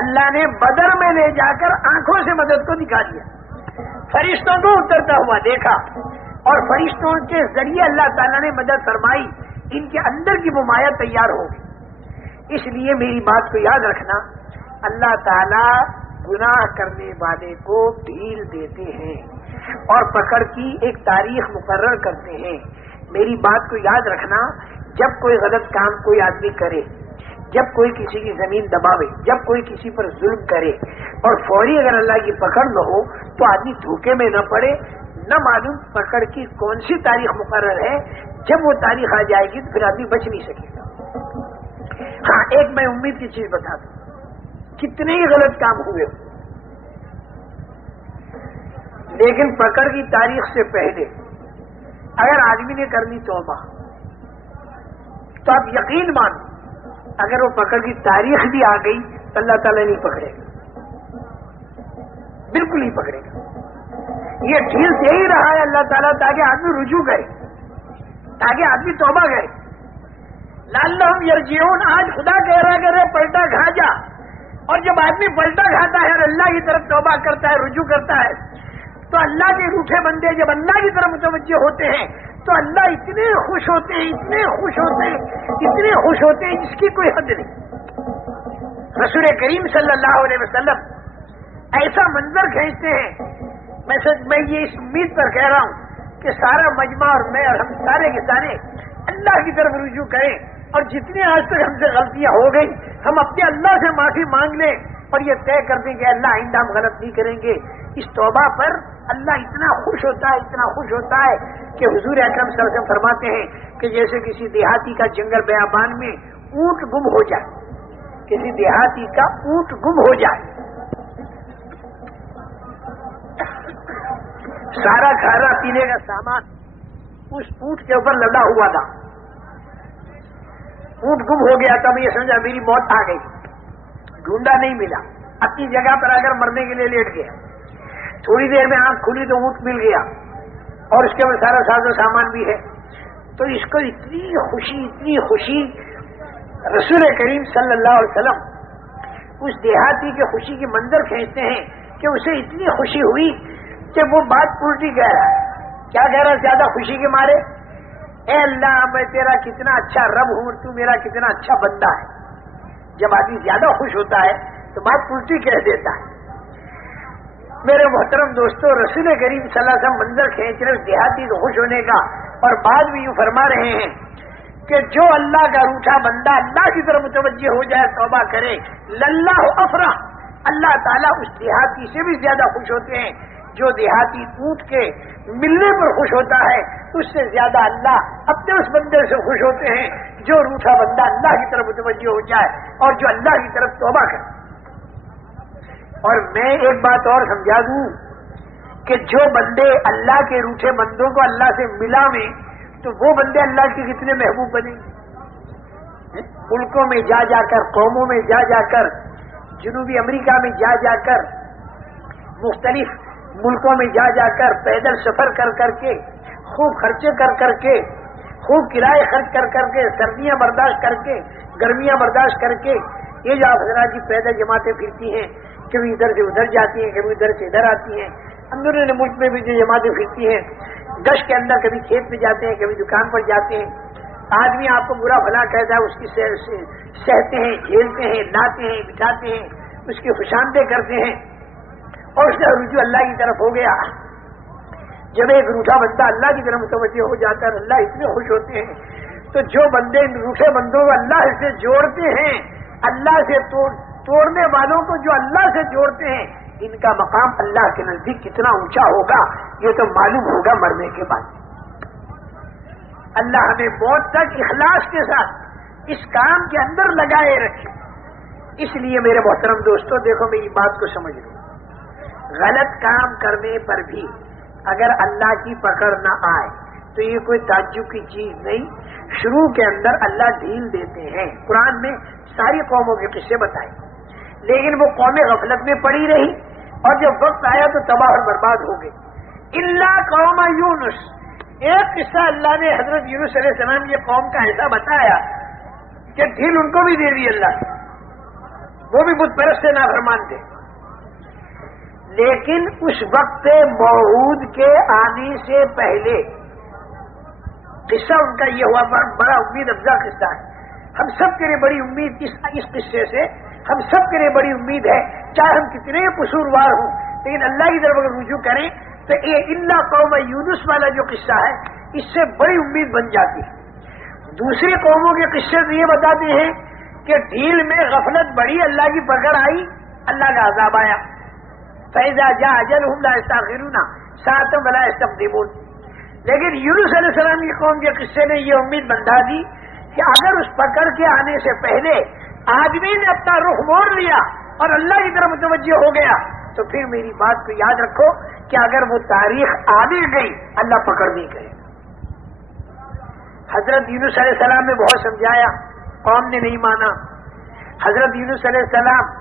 اللہ نے بدر میں لے جا کر آنکھوں سے مدد کو دکھا دیا. فرشتوں کو اترتا ہوا دیکھا اور فرشتوں کے ذریعے اللہ تعالیٰ نے مدد فرمائی. ان کے اندر کی ممایا تیار ہوگی. اس لیے میری بات کو یاد رکھنا, اللہ تعالیٰ گناہ کرنے والے کو ڈھیل دیتے ہیں اور پکڑ کی ایک تاریخ مقرر کرتے ہیں. میری بات کو یاد رکھنا, جب کوئی غلط کام کوئی آدمی کرے, جب کوئی کسی کی زمین دباوے, جب کوئی کسی پر ظلم کرے اور فوری اگر اللہ کی پکڑ نہ ہو تو آدمی دھوکے میں نہ پڑے. نہ معلوم پکڑ کی کون سی تاریخ مقرر ہے, جب وہ تاریخ آ جائے گی تو پھر آدمی بچ نہیں سکے گا. ہاں, ایک میں امید کی چیز بتا دوں, کتنے ہی غلط کام ہوئے ہو لیکن پکڑ کی تاریخ سے پہلے اگر آدمی نے کرنی توبہ تو آپ یقین مانو اگر وہ پکڑ کی تاریخ بھی آ گئی تو اللہ تعالیٰ نہیں پکڑے گا, بالکل نہیں پکڑے گا. یہ ڈھیل دے ہی رہا ہے اللہ تعالیٰ تاکہ آدمی رجوع کرے, تاکہ آدمی توبہ کرے. لعلہم یرجعون, آج خدا کہہ رہا کرے پلٹا کھا جا. اور جب آدمی پلٹا کھاتا ہے اور اللہ کی طرف توبہ کرتا ہے, رجوع کرتا ہے, تو اللہ کے روٹھے بندے جب اللہ کی طرف متوجہ ہوتے ہیں تو اللہ اتنے خوش ہوتے ہیں, اتنے خوش ہوتے ہیں, اتنے خوش ہوتے ہیں جس کی کوئی حد نہیں. رسول کریم صلی اللہ علیہ وسلم ایسا منظر کھینچتے ہیں. میں یہ اس امید پر کہہ رہا ہوں کہ سارا مجمع اور میں اور ہم سارے کے سارے اللہ کی طرف رجوع کریں اور جتنی آج تک ہم سے غلطیاں ہو گئی ہم اپنے اللہ سے معافی مانگ لیں اور یہ طے کر دیں کہ اللہ آئندہ ہم غلط نہیں کریں گے. اس توبہ پر اللہ اتنا خوش ہوتا ہے, اتنا خوش ہوتا ہے کہ حضور اکرم صلی اللہ علیہ وسلم فرماتے ہیں کہ جیسے کسی دیہاتی کا جنگل بیابان میں اونٹ گم ہو جائے, کسی دیہاتی کا اونٹ گم ہو جائے, سارا کھانا پینے کا سامان اس اونٹ کے اوپر لدا ہوا تھا, اونٹ گم ہو گیا تب یہ سمجھا میری موت آ گئی, ڈھونڈا نہیں ملا, اپنی جگہ پر آ کر مرنے کے لیے لیٹ گیا. تھوڑی دیر میں آنکھ کھلی تو اونٹ مل گیا اور اس کے اوپر سارا ساز و سامان بھی ہے. تو اس کو اتنی خوشی رسول کریم صلی اللہ علیہ وسلم اس دیہاتی کے خوشی کی منظر کھینچتے ہیں کہ اسے اتنی خوشی ہوئی کہ وہ بات الٹی کہہ رہا ہے. کیا کہہ رہا ہے زیادہ خوشی کے مارے؟ اے اللہ میں تیرا کتنا اچھا رب ہوں, تو میرا کتنا اچھا بندہ ہے. جب آدمی زیادہ خوش ہوتا ہے تو بات الٹی کہہ دیتا ہے. میرے محترم دوستو, رسول کریم صلی اللہ علیہ وسلم منظر کھینچ رہے دیہاتی کو خوش ہونے کا, اور بعد بھی یوں فرما رہے ہیں کہ جو اللہ کا روٹھا بندہ اللہ کی طرف متوجہ ہو جائے, توبہ کرے, للہ افرح, اللہ تعالیٰ اس دیہاتی سے بھی زیادہ خوش ہوتے ہیں. جو دیہاتی اونٹ کے ملنے پر خوش ہوتا ہے اس سے زیادہ اللہ اپنے اس بندے سے خوش ہوتے ہیں جو روٹھا بندہ اللہ کی طرف متوجہ ہو جائے اور جو اللہ کی طرف توبہ کرے. اور میں ایک بات اور سمجھا دوں کہ جو بندے اللہ کے روٹھے بندوں کو اللہ سے ملاویں تو وہ بندے اللہ کے کتنے محبوب بنیں گے. ملکوں میں جا جا کر, قوموں میں جا جا کر, جنوبی امریکہ میں جا جا کر, مختلف ملکوں میں جا جا کر, پیدل سفر کر کر کے, خوب خرچے کر کر کے, خوب کرائے خرچ کر کر کے, سردیاں برداشت کر کے, گرمیاں برداشت کر کے, یہ جو حضرات کی پیدل جماعتیں پھرتی ہیں, کبھی ادھر سے ادھر جاتی ہیں, کبھی ادھر سے ادھر آتی ہیں, اندرون ملک میں بھی جو جماعتیں پھرتی ہیں, گشت کے اندر کبھی کھیت میں جاتے ہیں, کبھی دکان پر جاتے ہیں, آدمی آپ کو برا بھلا کہتا ہے, اس کی سہتے ہیں, جھیلتے ہیں, لاتے ہیں, بٹھاتے ہیں, اس کی خوشامدیں کرتے ہیں, اور اس کا رجوع اللہ کی طرف ہو گیا. جب ایک روٹھا بندہ اللہ کی طرف متوجہ ہو جاتا ہے, اللہ اتنے خوش ہوتے ہیں. تو جو بندے ان روٹھے بندوں کو اللہ سے جوڑتے ہیں, اللہ سے توڑنے والوں کو جو اللہ سے جوڑتے ہیں, ان کا مقام اللہ کے نزدیک کتنا اونچا ہوگا یہ تو معلوم ہوگا مرنے کے بعد. اللہ ہمیں موت تک اخلاص کے ساتھ اس کام کے اندر لگائے رکھے. اس لیے میرے محترم دوستو, دیکھو میری بات کو سمجھ لو, غلط کام کرنے پر بھی اگر اللہ کی پکڑ نہ آئے تو یہ کوئی تعجب کی چیز نہیں. شروع کے اندر اللہ ڈھیل دیتے ہیں. قرآن میں ساری قوموں کے قصے بتائے, لیکن وہ قومیں غفلت میں پڑی رہی, اور جب وقت آیا تو تباہ اور برباد ہو گئے. الا قوم یونس، ایک قصہ اللہ نے حضرت یونس علیہ السلام یہ قوم کا ایسا بتایا کہ ڈھیل ان کو بھی دے دی اللہ، وہ بھی بت پرست نافرمان تھے. لیکن اس وقت موعود کے آنے سے پہلے قصہ ان کا یہ ہوا، بڑا امید افزا قصہ ہے. ہم سب کے لیے بڑی امید اس قصے سے، ہم سب کے لیے بڑی امید ہے، چاہے ہم کتنے قصوروار ہوں لیکن اللہ کی طرف اگر رجوع کریں تو یہ الا قوم یونس والا جو قصہ ہے اس سے بڑی امید بن جاتی ہے. دوسری قوموں کے قصے تو یہ بتاتے ہیں کہ ڈھیل میں غفلت بڑی، اللہ کی پکڑ آئی، اللہ کا عذاب آیا. فَإِذَا جَاءَ أَجَلُهُمْ لَا يَسْتَأْخِرُونَ سَاعَةً وَلَا يَسْتَقْدِمُونَ. لیکن یونس علیہ السلام کی قوم کے قصے نے یہ امید بندھا دی کہ اگر اس پکڑ کے آنے سے پہلے آدمی نے اپنا رخ موڑ لیا اور اللہ کی طرف متوجہ ہو گیا تو پھر میری بات کو یاد رکھو کہ اگر وہ تاریخ آنے گئی اللہ پکڑ نہیں کرے. حضرت یونس علیہ السلام نے بہت سمجھایا، قوم نے نہیں مانا. حضرت یونس علیہ السلام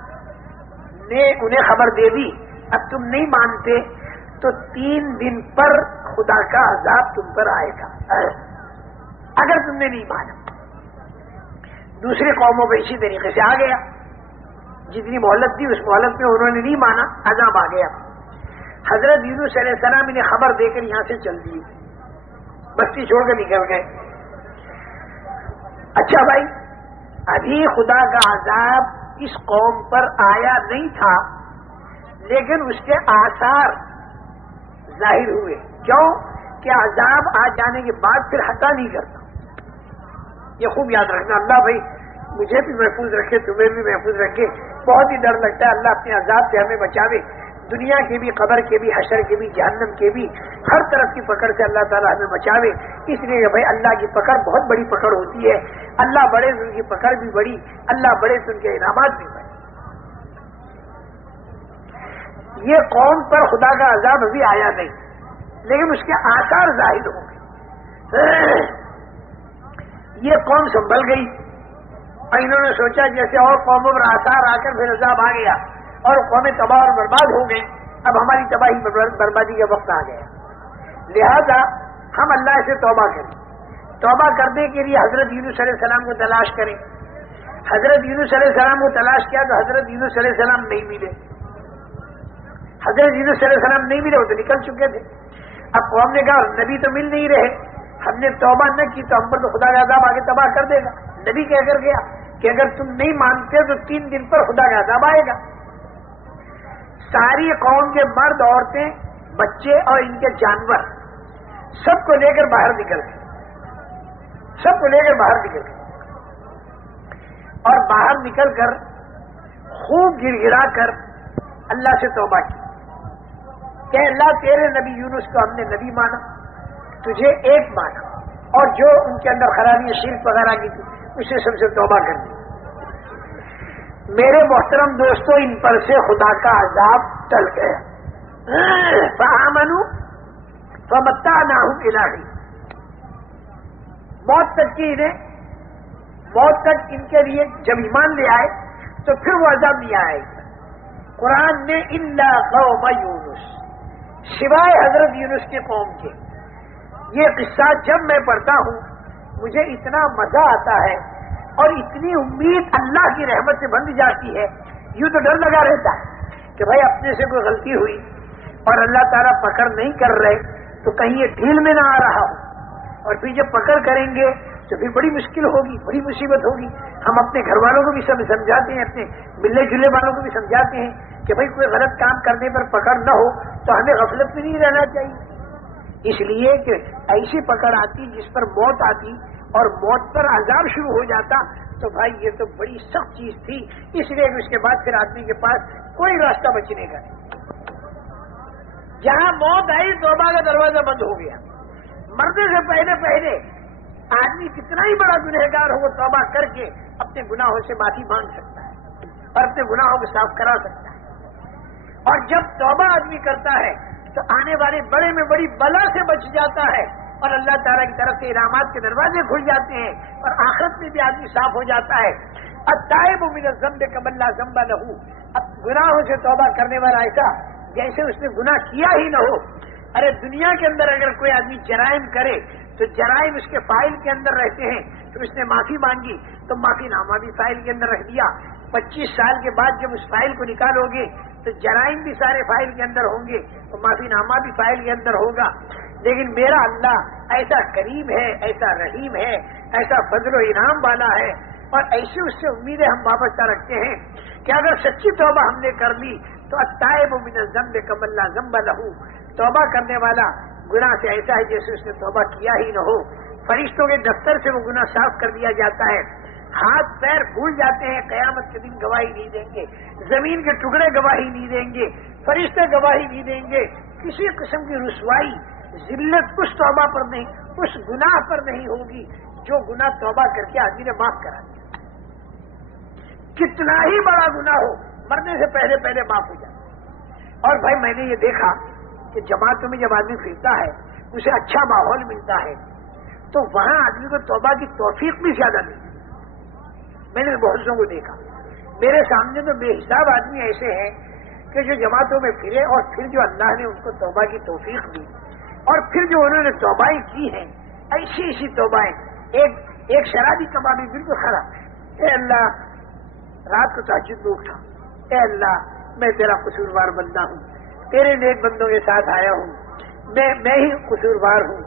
نے انہیں خبر دے دی اب تم نہیں مانتے تو 3 دن پر خدا کا عذاب تم پر آئے گا اگر تم نے نہیں مانا. دوسری قوموں پہ اسی طریقے سے آ گیا، جتنی مہلت تھی اس مہلت میں انہوں نے نہیں مانا، عذاب آ گیا. حضرت یونس علیہ السلام انہیں خبر دے کر یہاں سے چل دیے، بستی چھوڑ کر نکل گئے. اچھا بھائی، ابھی خدا کا عذاب اس قوم پر آیا نہیں تھا لیکن اس کے آثار ظاہر ہوئے. کیوں کہ عذاب آ جانے کے بعد پھر ہٹا نہیں کرتا. یہ خوب یاد رکھنا. اللہ بھائی مجھے بھی محفوظ رکھے، تمہیں بھی محفوظ رکھے. بہت ہی ڈر لگتا ہے، اللہ اپنے عذاب سے ہمیں بچاوے، دنیا کے بھی، قبر کے بھی، حشر کے بھی، جہنم کے بھی، ہر طرف کی پکڑ سے اللہ تعالیٰ ہمیں بچاوے. اس لیے کہ بھائی اللہ کی پکڑ بہت بڑی پکڑ ہوتی ہے. اللہ بڑے تو ان کی پکڑ بھی بڑی، اللہ بڑے تو ان کے انعامات بھی بڑے. یہ قوم پر خدا کا عذاب ابھی آیا نہیں لیکن اس کے آثار ظاہر ہوں گے. یہ قوم سنبھل گئی اور انہوں نے سوچا جیسے اور قوموں پر آثار آ کر پھر عذاب آ گیا اور قومیں تباہ اور برباد ہو گئی، اب ہماری تباہی بربادی کا وقت آ گیا. لہذا ہم اللہ سے توبہ کریں. توبہ کرنے کے لیے حضرت یونس علیہ السلام کو تلاش کریں. حضرت یونس علیہ السلام کو تلاش کیا تو حضرت یونس علیہ السلام نہیں ملے. حضرت یونس علیہ السلام نہیں ملے، وہ تو نکل چکے تھے. اب قوم نے کہا نبی تو مل نہیں رہے، ہم نے توبہ نہ کی تو ہم پر تو خدا کا عذاب آگے تباہ کر دے گا. نبی کہہ کر گیا کہ اگر تم نہیں مانتے تو 3 دن پر خدا کا عذاب آئے گا. ساری قوم کے مرد، عورتیں، بچے اور ان کے جانور سب کو لے کر باہر نکل گئے، سب کو لے کر باہر نکل گئے اور باہر نکل کر خوب گر گرا کر اللہ سے توبہ کی کہ اللہ تیرے نبی یونس کو ہم نے نبی مانا، تجھے ایک مانا، اور جو ان کے اندر خرابی شرک وغیرہ کی تھی اسے سب سے توبہ کرنی. میرے محترم دوستو، ان پر سے خدا کا عذاب ٹل گیا. فآمنوا فمتعناہم الی حین. موت تک کی انہیں، موت تک ان کے لیے جب ایمان لے آئے تو پھر وہ عذاب نہیں آئے گا. قرآن نے الا قوم یونس، سوائے حضرت یونس کے قوم کے. یہ قصہ جب میں پڑھتا ہوں مجھے اتنا مزہ آتا ہے اور اتنی امید اللہ کی رحمت سے بندھ جاتی ہے. یوں تو ڈر لگا رہتا ہے کہ بھائی اپنے سے کوئی غلطی ہوئی اور اللہ تعالیٰ پکڑ نہیں کر رہے تو کہیں یہ ڈھیل میں نہ آ رہا ہو، اور پھر جب پکڑ کریں گے تو پھر بڑی مشکل ہوگی، بڑی مصیبت ہوگی. ہم اپنے گھر والوں کو بھی سمجھاتے ہیں، اپنے ملنے جلنے والوں کو بھی سمجھاتے ہیں کہ بھائی کوئی غلط کام کرنے پر پکڑ نہ ہو تو ہمیں غفلت میں نہیں رہنا چاہیے. اس لیے کہ ایسی پکڑ آتی جس پر موت آتی اور موت پر عذاب شروع ہو جاتا تو بھائی یہ تو بڑی سخت چیز تھی. اس لیے کہ اس کے بعد پھر آدمی کے پاس کوئی راستہ بچنے کا نہیں. جہاں موت آئی توبہ کا دروازہ بند ہو گیا. مرنے سے پہلے آدمی کتنا ہی بڑا گنہگار ہو وہ توبہ کر کے اپنے گناہوں سے معافی مانگ سکتا ہے اور اپنے گناہوں کو صاف کرا سکتا ہے. اور جب توبہ آدمی کرتا ہے تو آنے والے بڑے میں بڑی بلا سے بچ جاتا ہے اور اللہ تعالیٰ کی طرف سے انعامات کے دروازے کھل جاتے ہیں اور آخرت میں بھی آدمی صاف ہو جاتا ہے. التائب من الذنب کمن لا ذنب لہ، اب گناہوں سے توبہ کرنے والا ایسا جیسے اس نے گناہ کیا ہی نہ ہو۔ ارے دنیا کے اندر اگر کوئی آدمی جرائم کرے تو جرائم اس کے فائل کے اندر رہتے ہیں، تو اس نے معافی مانگی تو معافی نامہ بھی فائل کے اندر رکھ دیا، 25 سال کے بعد جب اس فائل کو نکالو گے تو جرائم بھی سارے فائل کے اندر ہوں گے، تو معافی نامہ بھی فائل کے اندر ہوگا۔ لیکن میرا اللہ ایسا کریم ہے، ایسا رحیم ہے، ایسا فضل و انعام والا ہے، اور ایسی اس سے امیدیں ہم وابستہ رکھتے ہیں کہ اگر سچی توبہ ہم نے کر لی تو التائب من الذنب کمن لا ذنب لہ، توبہ کرنے والا گناہ سے ایسا ہے جیسے اس نے توبہ کیا ہی نہ ہو۔ فرشتوں کے دفتر سے وہ گناہ صاف کر دیا جاتا ہے، ہاتھ پیر بھول جاتے ہیں، قیامت کے دن گواہی نہیں دیں گے، زمین کے ٹکڑے گواہی نہیں دیں گے، فرشتے گواہی نہیں دیں گے، کسی قسم کی رسوائی ذلت اس توبہ پر نہیں، اس گناہ پر نہیں ہوگی جو گناہ توبہ کر کے آدمی نے معاف کرا دیا۔ کتنا ہی بڑا گناہ ہو، مرنے سے پہلے پہلے معاف ہو جائے۔ اور بھائی میں نے یہ دیکھا کہ جماعتوں میں جب آدمی پھرتا ہے اسے اچھا ماحول ملتا ہے تو وہاں آدمی کو توبہ کی توفیق بھی زیادہ ملتی ہے۔ میں نے بہت سو کو دیکھا، میرے سامنے تو بے حساب آدمی ایسے ہیں کہ جو جماعتوں میں پھرے اور پھر جو اللہ نے ان کو توبہ کی توفیق دی، اور پھر جو انہوں نے توبائیں کی ہیں ایسی ایسی توبائیں۔ ایک شرابی کبابی بالکل خراب، اے اللہ رات کو تہجد میں اٹھا، اے اللہ میں تیرا قصوروار بندہ ہوں، تیرے نیک بندوں کے ساتھ آیا ہوں، میں ہی قصوروار ہوں۔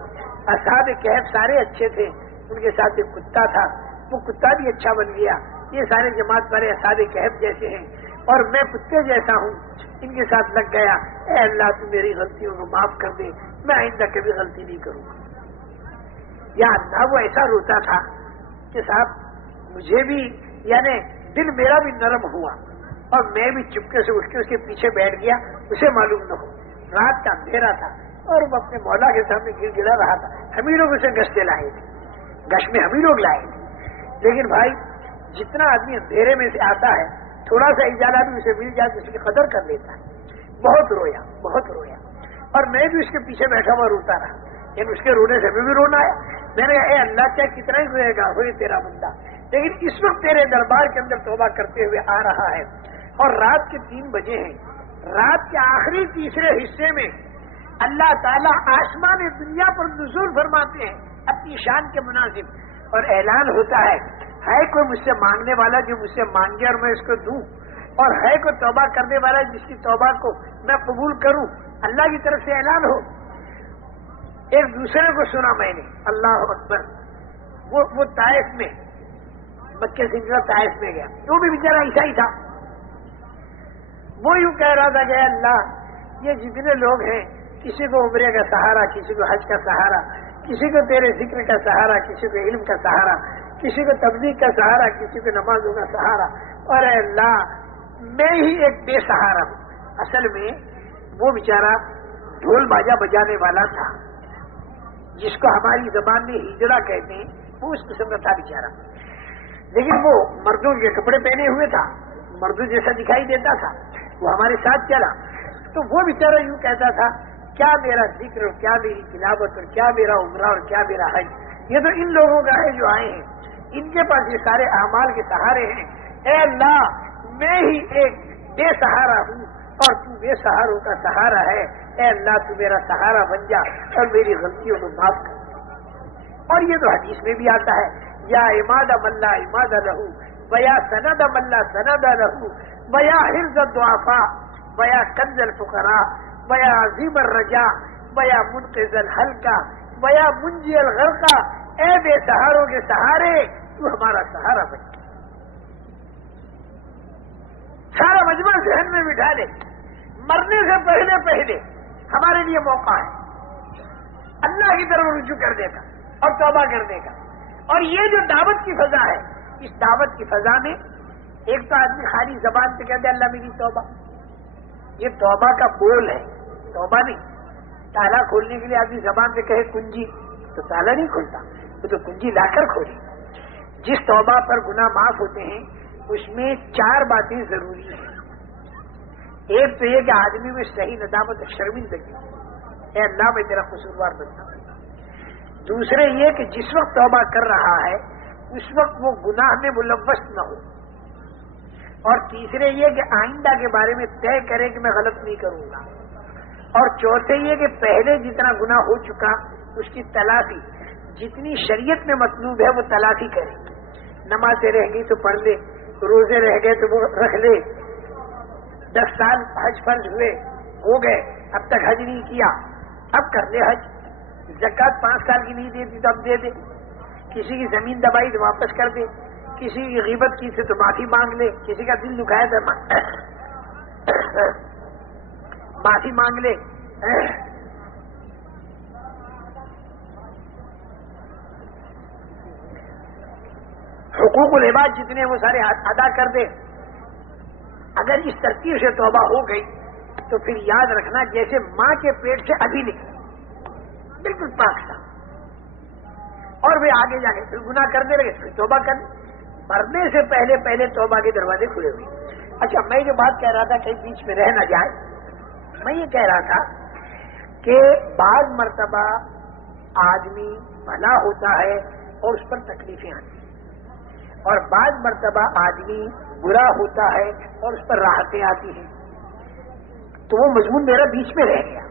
اصحاب کہف سارے اچھے تھے، ان کے ساتھ ایک کتا تھا، وہ کتا بھی اچھا بن گیا، یہ سارے جماعت والے اصحاب کہف جیسے ہیں اور میں کتے جیسا ہوں، ان کے ساتھ لگ گیا۔ اے اللہ تو میری غلطیوں کو معاف کر دے، میں آئندہ کبھی غلطی نہیں کروں گا۔ یا اللہ وہ ایسا روتا تھا کہ صاحب مجھے بھی یعنی دل میرا بھی نرم ہوا اور میں بھی چپکے سے اٹھ کے اس کے پیچھے بیٹھ گیا، اسے معلوم نہ ہو۔ رات کا اندھیرا تھا اور وہ اپنے مولا کے سامنے گر گرا رہا تھا، ہم ہی لوگ اسے گشتے لائے تھے، گش میں ہم ہی لوگ لائے تھے۔ لیکن بھائی جتنا آدمی اندھیرے میں سے آتا ہے تھوڑا سا اجالہ بھی اسے مل جائے تو اس کی قدر کر لیتا ہے۔ بہت رویا بہت رویا، اور میں بھی اس کے پیچھے بیٹھا ہوا روتا رہا، لیکن اس کے رونے سے بھی رونا آیا۔ میں نے کہا اے اللہ کیا کتنا ہی روئے گا، ہوئے تیرا بندہ، لیکن اس وقت تیرے دربار کے اندر توبہ کرتے ہوئے آ رہا ہے، اور رات کے 3 بجے ہیں، رات کے آخری تیسرے حصے میں اللہ تعالیٰ آسمان دنیا پر نزول فرماتے ہیں اپنی شان کے مناسب، اور اعلان ہوتا ہے کوئی مجھ سے مانگنے والا جو مجھ سے مانگے اور میں اس کو دوں، اور ہے کوئی توبہ کرنے والا جس کی توبہ کو میں قبول کروں، اللہ کی طرف سے اعلان ہو۔ ایک دوسرے کو سنا میں نے، اللہ اکبر، وہ طائف میں، مکے سے نکلا طائف میں گیا، وہ بھی بیچارہ ایسا ہی تھا، وہ یوں کہہ رہا تھا کہ اللہ یہ جتنے لوگ ہیں، کسی کو عمرے کا سہارا، کسی کو حج کا سہارا، کسی کو تیرے ذکر کا سہارا، کسی کو علم کا سہارا، کسی کو تبلیغ کا سہارا، کسی کو نمازوں کا سہارا، اور اے اللہ میں ہی ایک بے سہارا ہوں۔ اصل میں وہ بیچارہ ڈھول باجا بجانے والا تھا، جس کو ہماری زبان میں ہجڑا کہتے ہیں، وہ اس قسم کا تھا بیچارہ، لیکن وہ مردوں کے کپڑے پہنے ہوئے تھا، مردوں جیسا دکھائی دیتا تھا، وہ ہمارے ساتھ چلا، تو وہ بیچارہ یوں کہتا تھا کیا میرا ذکر اور کیا میری تلاوت اور کیا میرا عمرہ اور کیا میرا حج، یہ تو ان لوگوں کا ہے جو آئے ہیں، ان کے پاس یہ سارے اعمال کے سہارے ہیں، اے اللہ میں ہی ایک بے سہارا ہوں اور تو بے سہاروں کا سہارا ہے، اے اللہ تو میرا سہارا بن جا اور میری غلطیوں کو معاف کر۔ اور یہ تو حدیث میں بھی آتا ہے، یا عماد من لا عماد لہ ویا سند من لا سند لہ ویا حرز الضعفاء ویا کنز الفقراء ویا عظیم الرجاء ویا منقذ الحلقہ ویا منجی الغرقہ، اے بے سہاروں کے سہارے تو ہمارا سہارا بن۔ سارا مجمع ذہن میں بٹھا لے، مرنے سے پہلے پہلے ہمارے لیے موقع ہے اللہ کی طرف رجوع کرنے کا اور توبہ کرنے کا۔ اور یہ جو دعوت کی فضا ہے، اس دعوت کی فضا میں ایک تو آدمی خالی زبان سے کہتے اللہ میری توبہ، یہ توبہ کا بول ہے، توبہ نہیں۔ تالا کھولنے کے لیے آدمی زبان سے کہے کنجی تو تالا نہیں کھلتا، وہ تو کنجی لا کر کھولے۔ جس توبہ پر گناہ معاف ہوتے ہیں اس میں 4 باتیں ضروری ہیں۔ ایک تو یہ کہ آدمی میں صحیح ندامت اور شرمندگی، اے اللہ میں تیرا قصوروار بنتا ہوں۔ دوسرے یہ کہ جس وقت توبہ کر رہا ہے اس وقت وہ گناہ میں ملوث نہ ہو، اور تیسرے یہ کہ آئندہ کے بارے میں طے کرے کہ میں غلط نہیں کروں گا، اور چوتھے یہ کہ پہلے جتنا گناہ ہو چکا اس کی تلافی جتنی شریعت میں مطلوب ہے وہ تلافی کرے. نمازیں رہ گئی تو پڑھ لے، روزے رہ گئے تو وہ رکھ لے، 10 سال حج فرض ہوئے ہو گئے اب تک حج نہیں کیا، اب کر لے حج. زکوٰۃ 5 سال کی نہیں دیتی تو اب دے دے، کسی کی زمین دبائی تو واپس کر دے، کسی کی غیبت کی تھی تو معافی مانگ لے، کسی کا دل دکھایا تو معافی مانگ لے. حقوق العباد جتنے وہ سارے ادا کر دے. اگر اس ترتیب سے توبہ ہو گئی تو پھر یاد رکھنا جیسے ماں کے پیٹ سے ابھی نکلی بالکل پاک تھا، اور وہ آگے جا کے پھر گناہ کرنے لگے پھر توبہ کرنے، مرنے سے پہلے توبہ کے دروازے کھلے ہوئے. اچھا میں جو بات کہہ رہا تھا کہیں بیچ میں رہ نہ جائے، میں یہ کہہ رہا تھا کہ بعض مرتبہ آدمی بھلا ہوتا ہے اور اس پر تکلیفیں آتی ہیں، اور بعض مرتبہ آدمی برا ہوتا ہے اور اس پر راحتیں آتی ہیں. تو وہ مضمون میرا بیچ میں رہ گیا،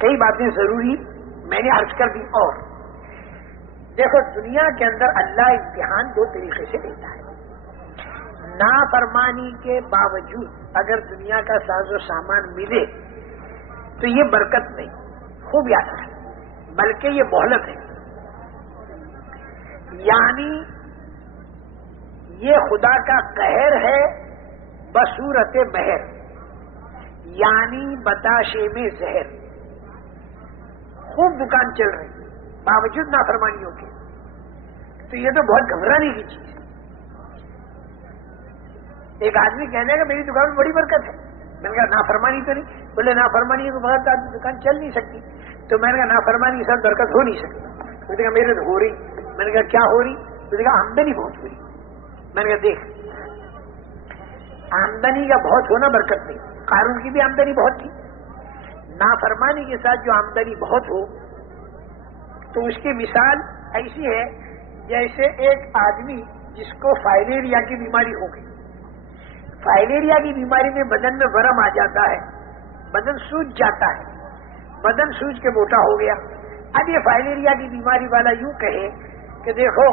کئی باتیں ضروری میں نے عرض کر دی. اور دیکھو دنیا کے اندر اللہ امتحان 2 طریقے سے لیتا ہے. نافرمانی کے باوجود اگر دنیا کا ساز و سامان ملے تو یہ برکت نہیں، خوب یاد رکھیں، بلکہ یہ مہلت ہے. یعنی یہ خدا کا قہر ہے بصورت مہر، یعنی بتاشے میں زہر. خوب دکان چل رہی باوجود نافرمانیوں کے، تو یہ تو بہت گھبرانے کی چیز ہے. ایک آدمی کہنے کا میری دکان میں بڑی برکت ہے، میں نے کہا نافرمانی تو نہیں، بولے نافرمانی کے بغیر آدمی دکان چل نہیں سکتی. تو میں نے کہا نافرمانی کے ساتھ برکت ہو نہیں سکتی. میں نے کہا میرے تو ہو رہی. میں نے کہا کیا ہو رہی؟ میں نے کہا آمدنی بہت ہو رہی. میں نے کہا دیکھ آمدنی کا بہت ہونا برکت نہیں، قارون کی بھی آمدنی بہت تھی. نافرمانی کے ساتھ جو آمدنی بہت ہو تو اس کی مثال ایسی ہے جیسے ایک آدمی جس کو فائلیریا کی بیماری ہو گئی. فائلیریا کی بیماری میں بدن میں ورم آ جاتا ہے، بدن سوج جاتا ہے، بدن سوج کے موٹا ہو گیا. اب یہ فائلیریا کی بیماری والا یوں کہے کہ دیکھو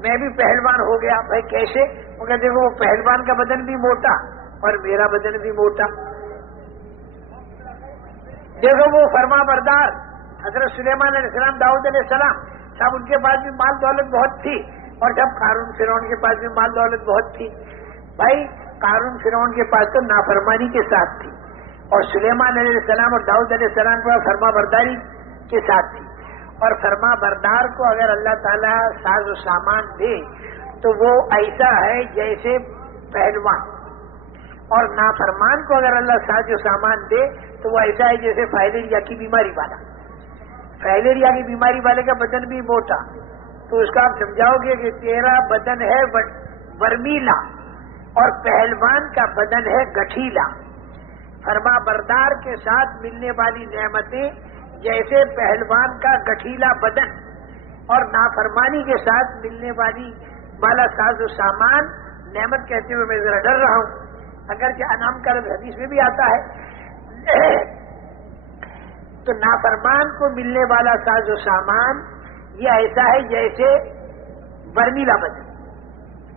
میں بھی پہلوان ہو گیا. بھائی کیسے؟ وہ کہ دیکھو پہلوان کا بدن بھی موٹا اور میرا بدن بھی موٹا. دیکھو وہ فرما بردار حضرت سلیمان علیہ السلام، داؤد علیہ السلام صاحب، ان کے پاس بھی مال دولت بہت تھی، اور جب قارون فرعون کے پاس بھی مال دولت بہت تھی. بھائی قارون فرعون کے پاس تو نافرمانی کے ساتھ تھی، اور سلیمان علیہ السلام اور داؤد علیہ السلام کے پاس فرما برداری کے ساتھ تھی. اور فرما بردار کو اگر اللہ تعالیٰ ساز و سامان دے تو وہ ایسا ہے جیسے پہلوان، اور نافرمان کو اگر اللہ ساز و سامان دے تو وہ ایسا ہے جیسے فائلیریا کی بیماری والا. فائلیریا کی بیماری والے کا بدن بھی موٹا، تو اس کا آپ سمجھاؤ گے کہ تیرا بدن ہے برمیلا اور پہلوان کا بدن ہے گٹھیلا. فرما بردار کے ساتھ ملنے والی نعمتیں جیسے پہلوان کا گٹھیلا بدن، اور نافرمانی کے ساتھ ملنے والا ساز و سامان نعمت کہتے ہوئے میں ذرا ڈر رہا ہوں، اگرچہ انعام کا لفظ حدیث میں بھی آتا ہے. تو نافرمان کو ملنے والا ساز و سامان یہ ایسا ہے جیسے برمیلا بدن.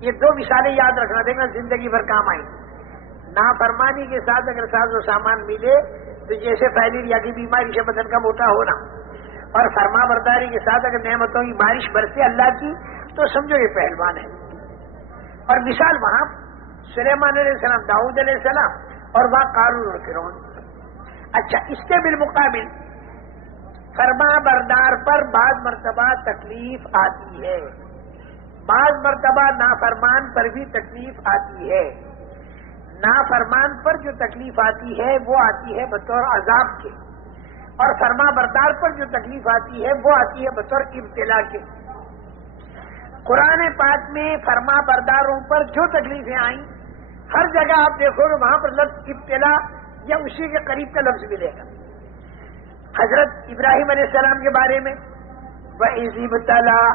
یہ 2 مثالیں یاد رکھنا، دیکھنا زندگی بھر کام آئیں. نافرمانی کے ساتھ اگر ساز و سامان ملے تو جیسے فائلیریا کی بیماری سے بدن کا موٹا ہونا، اور فرما برداری کے ساتھ اگر نعمتوں کی بارش برسے اللہ کی تو سمجھو یہ پہلوان ہے. اور مثال وہاں سلیمان علیہ السلام، داؤد علیہ السلام، اور وہاں قارون اور فرعون. اچھا اس کے بالمقابل فرما بردار پر بعض مرتبہ تکلیف آتی ہے، بعض مرتبہ نافرمان پر بھی تکلیف آتی ہے. نافرمان پر جو تکلیف آتی ہے وہ آتی ہے بطور عذاب کے، اور فرما بردار پر جو تکلیف آتی ہے وہ آتی ہے بطور ابتلا کے. قرآن پاک میں فرما برداروں پر جو تکلیفیں آئیں ہر جگہ آپ دیکھو گے وہاں پر لفظ ابتلا یا اسی کے قریب کا لفظ ملے گا. حضرت ابراہیم علیہ السلام کے بارے میں وَإِذِ ابْتَلَىٰ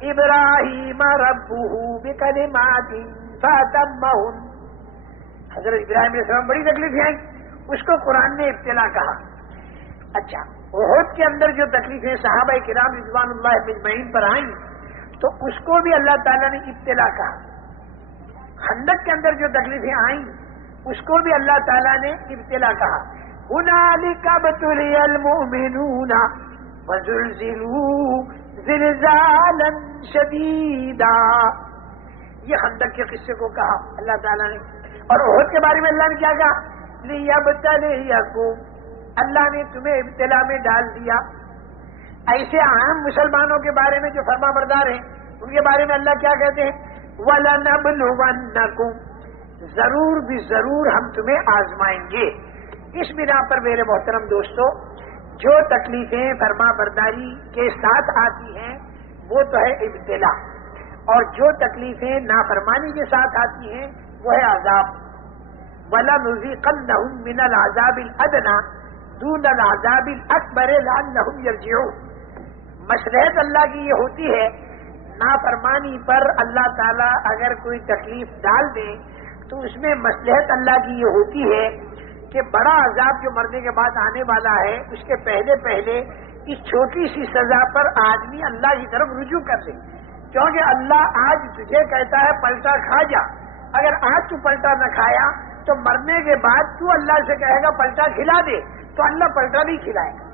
إِبْرَاهِيمَ رَبُّهُ بِكَلِمَاتٍ فَأَتَمَّهُنَّ حضرت ابراہیم علیہ السلام بڑی تکلیفیں آئیں، اس کو قرآن نے ابتلا کہا. اچھا، احد کے اندر جو تکلیفیں صحابہ کرام رضوان اللہ مجمعین پر آئیں تو اس کو بھی اللہ تعالیٰ نے ابتلا کہا. خندق کے اندر جو تکلیفیں آئیں اس کو بھی اللہ تعالیٰ نے ابتلا کہا. هنالک ابتلی المؤمنون وزلزلوا زلزالا شدیدا. یہ خندق کے قصے کو کہا اللہ تعالیٰ نے. اور احد کے بارے میں اللہ نے کیا کہا؟ لیبتلیکم، اللہ نے تمہیں ابتلا میں ڈال دیا. ایسے عام مسلمانوں کے بارے میں جو فرما بردار ہیں ان کے بارے میں اللہ کیا کہتے ہیں؟ وَلَنَبْلُوَنَّكُمْ، ضرور بھی ضرور ہم تمہیں آزمائیں گے. اس بنا پر میرے محترم دوستو، جو تکلیفیں فرما برداری کے ساتھ آتی ہیں وہ تو ہے ابتلا، اور جو تکلیفیں نافرمانی کے ساتھ آتی ہیں وہ ہے عذاب. وَلَنُذِيقَنَّهُم مِّنَ الْعَذَابِ الْأَدْنَىٰ دُونَ الْعَذَابِ الْأَكْبَرِ لَعَلَّهُمْ يَرْجِعُونَ. مصلحت اللہ کی یہ ہوتی ہے، نافرمانی پر اللہ تعالیٰ اگر کوئی تکلیف ڈال دے تو اس میں مصلحت اللہ کی یہ ہوتی ہے کہ بڑا عذاب جو مرنے کے بعد آنے والا ہے اس کے پہلے پہلے اس چھوٹی سی سزا پر آدمی اللہ کی طرف رجوع کر دے. کیونکہ اللہ آج تجھے کہتا ہے پلٹا کھا جا، اگر آج تو پلٹا نہ کھایا تو مرنے کے بعد تو اللہ سے کہے گا پلٹا کھلا دے، تو اللہ پلٹا نہیں کھلائے گا.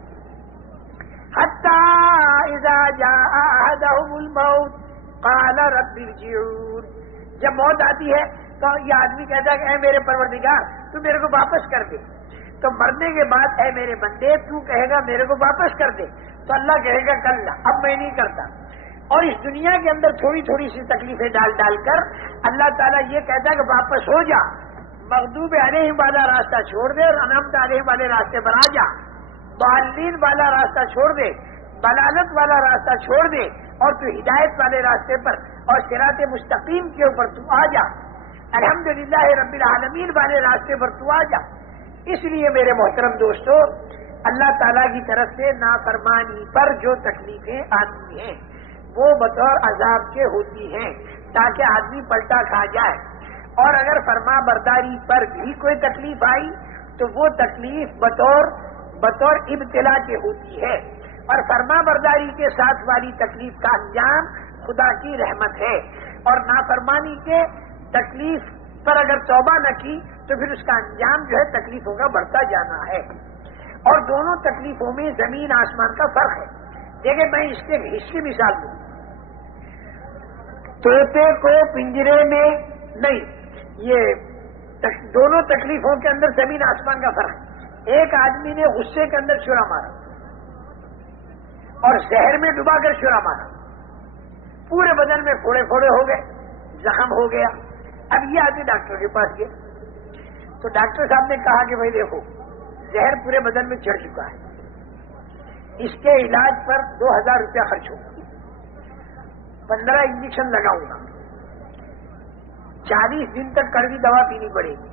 حَتَّى إِذَا جَاءَ أَحَدَهُمُ الْمَوْتُ قَالَ رَبِّ ارْجِعُونِ. جب موت آتی ہے تو یہ آدمی کہتا ہے کہ اے میرے پروردگار تو میرے کو واپس کر دے. تو مرنے کے بعد اے میرے بندے تو کہے گا میرے کو واپس کر دے، تو اللہ کہے گا کل اب میں نہیں کرتا. اور اس دنیا کے اندر تھوڑی تھوڑی سی تکلیفیں ڈال ڈال کر اللہ تعالیٰ یہ کہتا ہے کہ واپس ہو جا، مغضوب علیہم والا راستہ چھوڑ دے اور انعمت علیہم والے راستے پر آ جا، ضالین والا راستہ چھوڑ دے، ضلالت والا راستہ چھوڑ دے اور تو ہدایت والے راستے پر اور صراط مستقیم کے اوپر تو آ جا، الحمدللہ رب العالمین والے راستے پر تو آ جا. اس لیے میرے محترم دوستو، اللہ تعالیٰ کی طرف سے نافرمانی پر جو تکلیفیں آتی ہیں وہ بطور عذاب کے ہوتی ہیں تاکہ آدمی پلٹا کھا جائے. اور اگر فرما برداری پر بھی کوئی تکلیف آئی تو وہ تکلیف بطور ابتلا کے ہوتی ہے، اور فرما برداری کے ساتھ والی تکلیف کا انجام خدا کی رحمت ہے. اور نافرمانی کے تکلیف پر اگر توبہ نہ کی تو پھر اس کا انجام جو ہے تکلیفوں کا بڑھتا جانا ہے. اور دونوں تکلیفوں میں زمین آسمان کا فرق ہے. دیکھیں میں اس کے حصے مثال دوں. طوطے کو پنجرے میں نہیں، یہ دونوں تکلیفوں کے اندر زمین آسمان کا فرق ہے. ایک آدمی نے غصے کے اندر چھرا مارا اور زہر میں ڈبا کر چھرا مارا، پورے بدن میں پھوڑے پھوڑے ہو گئے، زخم ہو گیا. اب یہ آدمی ڈاکٹر کے پاس گئے تو ڈاکٹر صاحب نے کہا کہ بھائی دیکھو زہر پورے بدن میں چڑھ چکا ہے، اس کے علاج پر 2000 روپیہ خرچ ہوگا، 15 انجیکشن لگاؤں گا، 40 دن تک کڑوی دوا پینی پڑے گی،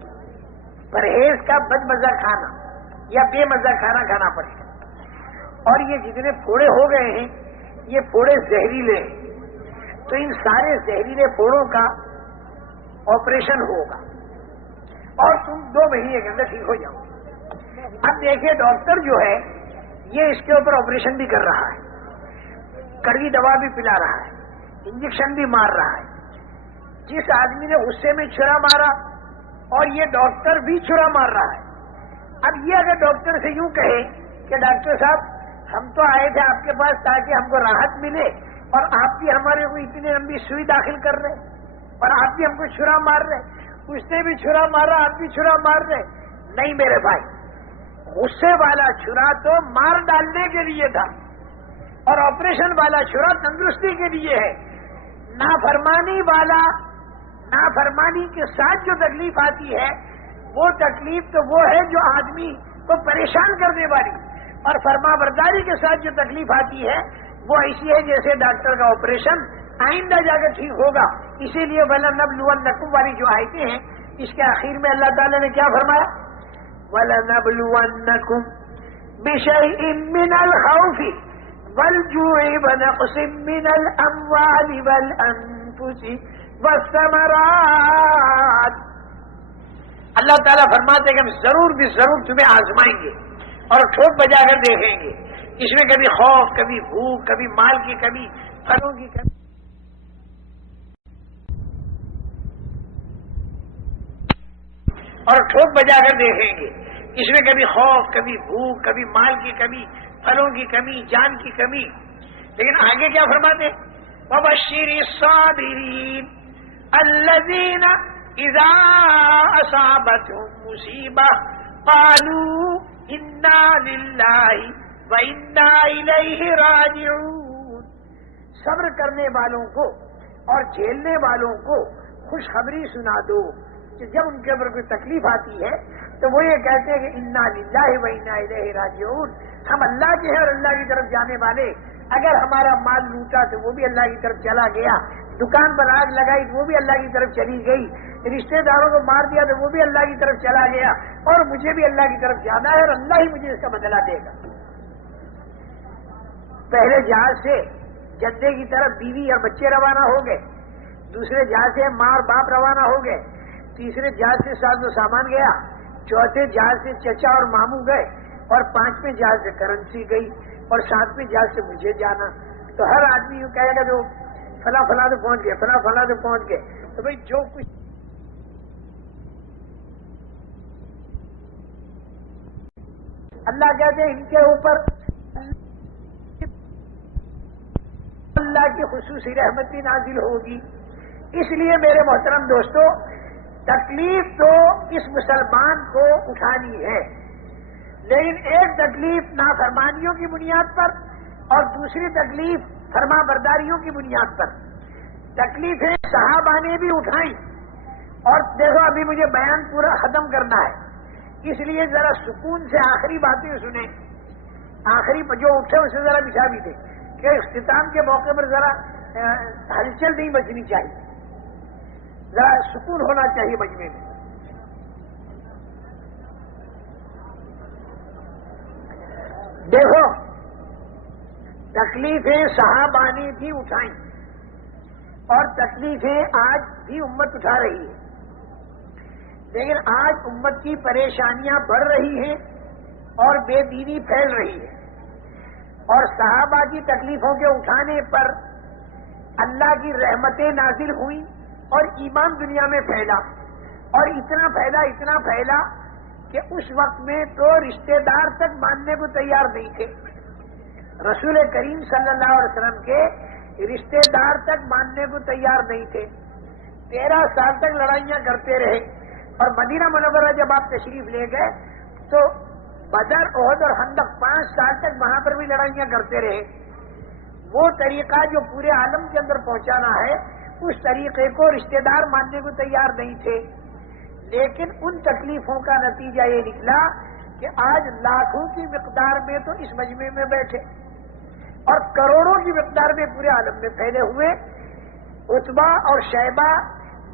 پرہیز کا بد مزہ کھانا یا بے مزہ کھانا کھانا پڑے گا. اور یہ جتنے پھوڑے ہو گئے ہیں یہ پھوڑے زہریلے ہیں، تو ان سارے زہریلے پھوڑوں کا آپریشن ہوگا اور تم 2 مہینے کے اندر ٹھیک ہو جاؤ. اب دیکھیے ڈاکٹر جو ہے یہ اس کے اوپر آپریشن بھی کر رہا ہے، کڑوی دوا بھی پلا رہا ہے، انجیکشن بھی مار رہا ہے. جس آدمی نے غصے میں چھرا مارا اور یہ ڈاکٹر بھی چھرا مار رہا ہے. اب یہ اگر ڈاکٹر سے یوں کہے کہ ڈاکٹر صاحب ہم تو آئے تھے آپ کے پاس تاکہ ہم کو راحت ملے اور آپ بھی ہمارے کو اتنی لمبی سوئی داخل کر رہے اور آپ بھی ہم کو چھرا مار رہے، اس نے بھی چھرا مارا آپ بھی چھرا مار رہے. نہیں میرے بھائی، غصے والا چھرا تو مار ڈالنے کے لیے تھا اور آپریشن والا چھرا تندرستی کے لیے ہے. نافرمانی کے ساتھ جو تکلیف آتی ہے وہ تکلیف تو وہ ہے جو آدمی کو پریشان کرنے والی، اور فرما برداری کے ساتھ جو تکلیف آتی ہے وہ ایسی ہے جیسے ڈاکٹر کا آپریشن آئندہ جا کر ٹھیک ہوگا. اسی لیے وَلَنَبْلُوَنَّكُمْ والی جو آیتیں ہیں اس کے آخر میں اللہ تعالیٰ نے کیا فرمایا؟ وَلَنَبْلُوَنَّكُمْ بِشَيْءٍ مِّنَ الْخَوْفِ وَالْجُوعِ وَنَقْصٍ مِّنَ الْأَمْوَالِ وَالْأَنفُسِ وَالثَّمَرَاتِ. اللہ تعالیٰ فرماتے ہیں کہ ہم ضرور بھی ضرور تمہیں آزمائیں گے اور ٹھوک بجا کر دیکھیں گے. اس میں کبھی خوف، کبھی بھوک، کبھی مال کی کمی، پھلوں کی کمی، اور ٹھوک بجا کر دیکھیں گے. اس میں کبھی خوف، کبھی بھوک، کبھی مال کی کمی، پھلوں کی کمی، جان کی کمی. لیکن آگے کیا فرماتے ہیں؟ وَبَشِّرِ الصَّابِرِينَ الَّذِينَ إِذَا أَصَابَتْهُم مُّصِيبَةٌ قَالُوا إِنَّا لِلَّهِ وَإِنَّا إِلَيْهِ رَاجِعُونَ. صبر کرنے والوں کو اور جھیلنے والوں کو خوشخبری سنا دو کہ جب ان کے اوپر کوئی تکلیف آتی ہے تو وہ یہ کہتے ہیں کہ انا للہ و انا الیہ راجعون، ہم اللہ کے ہیں اور اللہ کی طرف جانے والے. اگر ہمارا مال لوٹا تو وہ بھی اللہ کی طرف چلا گیا، دکان پر آگ لگائی تو وہ بھی اللہ کی طرف چلی گئی، رشتہ داروں کو مار دیا تو وہ بھی اللہ کی طرف چلا گیا، اور مجھے بھی اللہ کی طرف جانا ہے اور اللہ ہی مجھے اس کا بدلہ دے گا. پہلے جہاز سے جدے کی طرف بیوی اور بچے روانہ ہو گئے، دوسرے جہاز سے ماں اور باپ روانہ ہو گئے، تیسرے جہاز سے ساز و سامان گیا، چوتھے جہاز سے چچا اور ماموں گئے، اور پانچویں جہاز سے کرنسی گئی، اور ساتویں جہاز سے مجھے جانا. تو ہر آدمی یوں کہے گا جو فلاں فلاں تو پہنچ گئے، فلاں فلاں تو پہنچ گئے. تو بھائی جو کچھ اللہ کہتے ہیں ان کے اوپر اللہ کی خصوصی رحمتی نازل ہوگی. اس لیے میرے محترم دوستو، تکلیف تو اس مسلمان کو اٹھانی ہے، لیکن ایک تکلیف نافرمانیوں کی بنیاد پر اور دوسری تکلیف فرما برداریوں کی بنیاد پر. تکلیفیں صحابہ نے بھی اٹھائیں، اور دیکھو ابھی مجھے بیان پورا ختم کرنا ہے، اس لیے ذرا سکون سے آخری باتیں سنیں، آخری جو اٹھے اسے ذرا بچھا بھی دیں کہ اختتام کے موقع پر ذرا ہلچل نہیں بچنی چاہیے، ذرا سکون ہونا چاہیے مجمع میں. دیکھو تکلیفیں صحابہ نے بھی اٹھائیں اور تکلیفیں آج بھی امت اٹھا رہی ہے، لیکن آج امت کی پریشانیاں بڑھ رہی ہیں اور بے دینی پھیل رہی ہے. اور صحابہ کی تکلیفوں کے اٹھانے پر اللہ کی رحمتیں نازل ہوئیں اور ایمان دنیا میں پھیلا، اور اتنا پھیلا کہ اس وقت میں تو رشتہ دار تک ماننے کو تیار نہیں تھے. رسول کریم صلی اللہ علیہ وسلم کے رشتہ دار تک ماننے کو تیار نہیں تھے. 13 سال تک لڑائیاں کرتے رہے، اور مدینہ منورہ جب آپ تشریف لے گئے تو بدر، احد اور خندق 5 سال تک وہاں پر بھی لڑائیاں کرتے رہے. وہ طریقہ جو پورے عالم کے اندر پہنچانا ہے، اس طریقے کو رشتہ دار ماننے کو تیار نہیں تھے. لیکن ان تکلیفوں کا نتیجہ یہ نکلا کہ آج لاکھوں کی مقدار میں تو اس مجمع میں بیٹھے اور کروڑوں کی مقدار میں پورے عالم میں پھیلے ہوئے. عتبہ اور شیبہ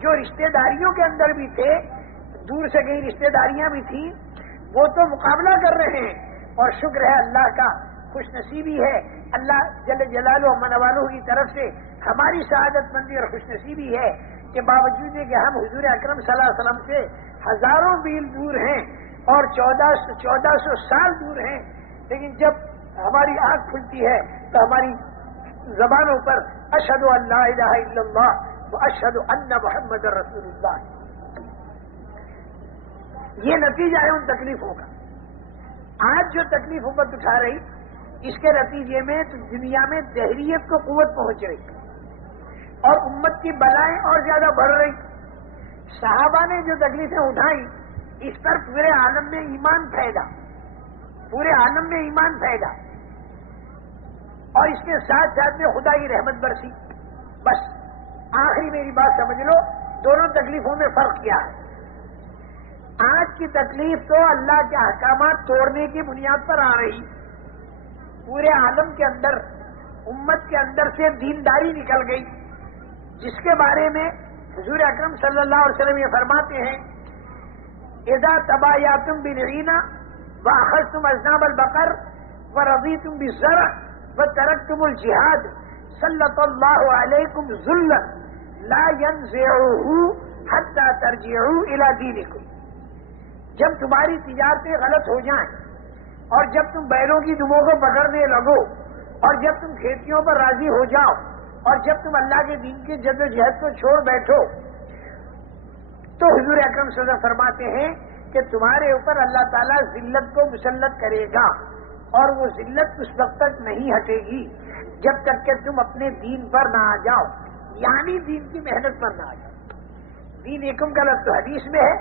جو رشتہ داریوں کے اندر بھی تھے، دور سے کئی رشتہ داریاں بھی تھیں، وہ تو مقابلہ کر رہے ہیں. اور شکر ہے اللہ کا، خوش نصیبی ہے اللہ جل جلالہ و من والہ کی طرف سے ہماری سعادت مندی اور خوش نصیبی ہے کہ باوجود کہ ہم حضور اکرم صلی اللہ علیہ وسلم سے ہزاروں میل دور ہیں اور 1400 سال دور ہیں، لیکن جب ہماری آنکھ کھلتی ہے تو ہماری زبانوں پر اشہد ان لا الہ الا اللہ و اشہد ان محمد رسول اللہ. یہ نتیجہ ہے ان تکلیفوں کا. آج جو تکلیف امت اٹھا رہی، اس کے نتیجے میں تو دنیا میں دہریت کو قوت پہنچ رہی اور امت کی بلائیں اور زیادہ بڑھ رہی. صحابہ نے جو تکلیفیں اٹھائیں، اس پر پورے عالم میں ایمان پھیلا، پورے عالم میں ایمان پھیلا، اور اس کے ساتھ ساتھ میں خدا کی رحمت برسی. بس آخری میری بات سمجھ لو، دونوں تکلیفوں میں فرق کیا ہے. آج کی تکلیف تو اللہ کے احکامات توڑنے کی بنیاد پر آ رہی. پورے عالم کے اندر امت کے اندر سے دینداری نکل گئی، جس کے بارے میں حضور اکرم صلی اللہ علیہ وسلم یہ فرماتے ہیں، اذا تبایعتم بالعینہ واخذتم اذناب البقر ورضیتم بالزرع وترکتم الجہاد سلط اللہ علیکم ذلا لا ينزعه حتى ترجعوا الى دینکم. جب تمہاری تجارتیں غلط ہو جائیں اور جب تم بیلوں کی دموں کو پکڑنے لگو اور جب تم کھیتیوں پر راضی ہو جاؤ اور جب تم اللہ کے دین کی جد و جہد کو چھوڑ بیٹھو تو حضور اکرم صلی اللہ علیہ وسلم فرماتے ہیں کہ تمہارے اوپر اللہ تعالیٰ ذلت کو مسلط کرے گا اور وہ ذلت اس وقت تک نہیں ہٹے گی جب تک کہ تم اپنے دین پر نہ آ جاؤ، یعنی دین کی محنت پر نہ آ جاؤ۔ دین ایکم کا لفظ تو حدیث میں ہے،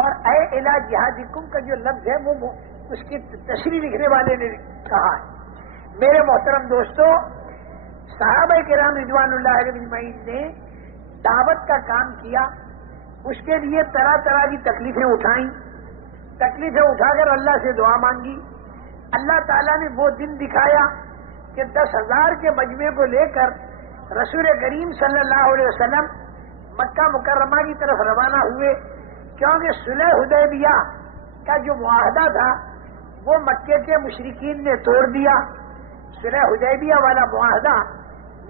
اور اے الی جہادکم کا جو لفظ ہے وہ اس کی تشریح لکھنے والے نے کہا ہے۔ میرے محترم دوستو، صحابہ کرام رضوان اللہ علیہ اجمعین نے دعوت کا کام کیا، اس کے لیے طرح طرح کی تکلیفیں اٹھائیں، تکلیفیں اٹھا کر اللہ سے دعا مانگی۔ اللہ تعالیٰ نے وہ دن دکھایا کہ 10,000 کے مجمع کو لے کر رسول کریم صلی اللہ علیہ وسلم مکہ مکرمہ کی طرف روانہ ہوئے، کیونکہ صلح حدیبیہ کا جو معاہدہ تھا وہ مکے کے مشرکین نے توڑ دیا۔ صلح حدیبیہ والا معاہدہ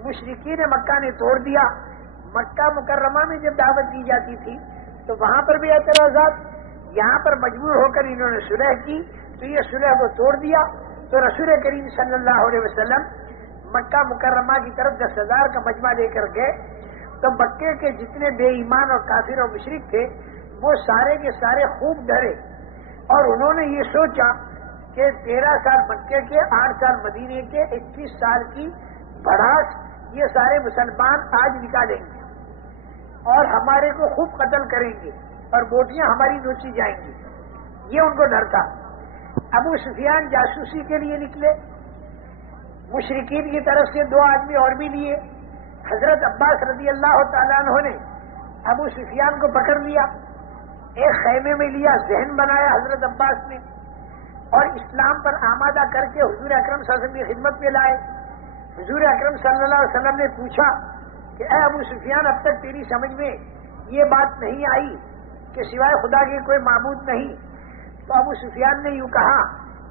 مشرکین مکہ نے توڑ دیا۔ مکہ مکرمہ میں جب دعوت دی جاتی تھی تو وہاں پر بھی اعتراضات، یہاں پر مجبور ہو کر انہوں نے صلح کی تو یہ صلح کو توڑ دیا، تو رسول کریم صلی اللہ علیہ وسلم مکہ مکرمہ کی طرف 10,000 کا مجمع لے کر گئے، تو مکے کے جتنے بے ایمان اور کافر اور مشرک تھے وہ سارے کے سارے خوب ڈرے، اور انہوں نے یہ سوچا کہ 13 سال مکے کے، 8 سال مدینے کے، 21 سال کی بڑھاس یہ سارے مسلمان آج نکالیں گے اور ہمارے کو خوب قتل کریں گے اور بوٹیاں ہماری نوچی جائیں گی، یہ ان کو ڈر تھا۔ ابو سفیان جاسوسی کے لیے نکلے، مشرکین کی طرف سے 2 آدمی اور بھی لیے۔ حضرت عباس رضی اللہ تعالیٰ عنہ نے ابو سفیان کو پکڑ لیا، ایک خیمے میں لیا، ذہن بنایا حضرت عباس نے، اور اسلام پر آمادہ کر کے حضور اکرم صلی اللہ علیہ وسلم کی خدمت میں لائے۔ حضور اکرم صلی اللہ علیہ وسلم نے پوچھا کہ اے ابو سفیان، اب تک تیری سمجھ میں یہ بات نہیں آئی کہ سوائے خدا کے کوئی معبود نہیں؟ تو ابو سفیان نے یوں کہا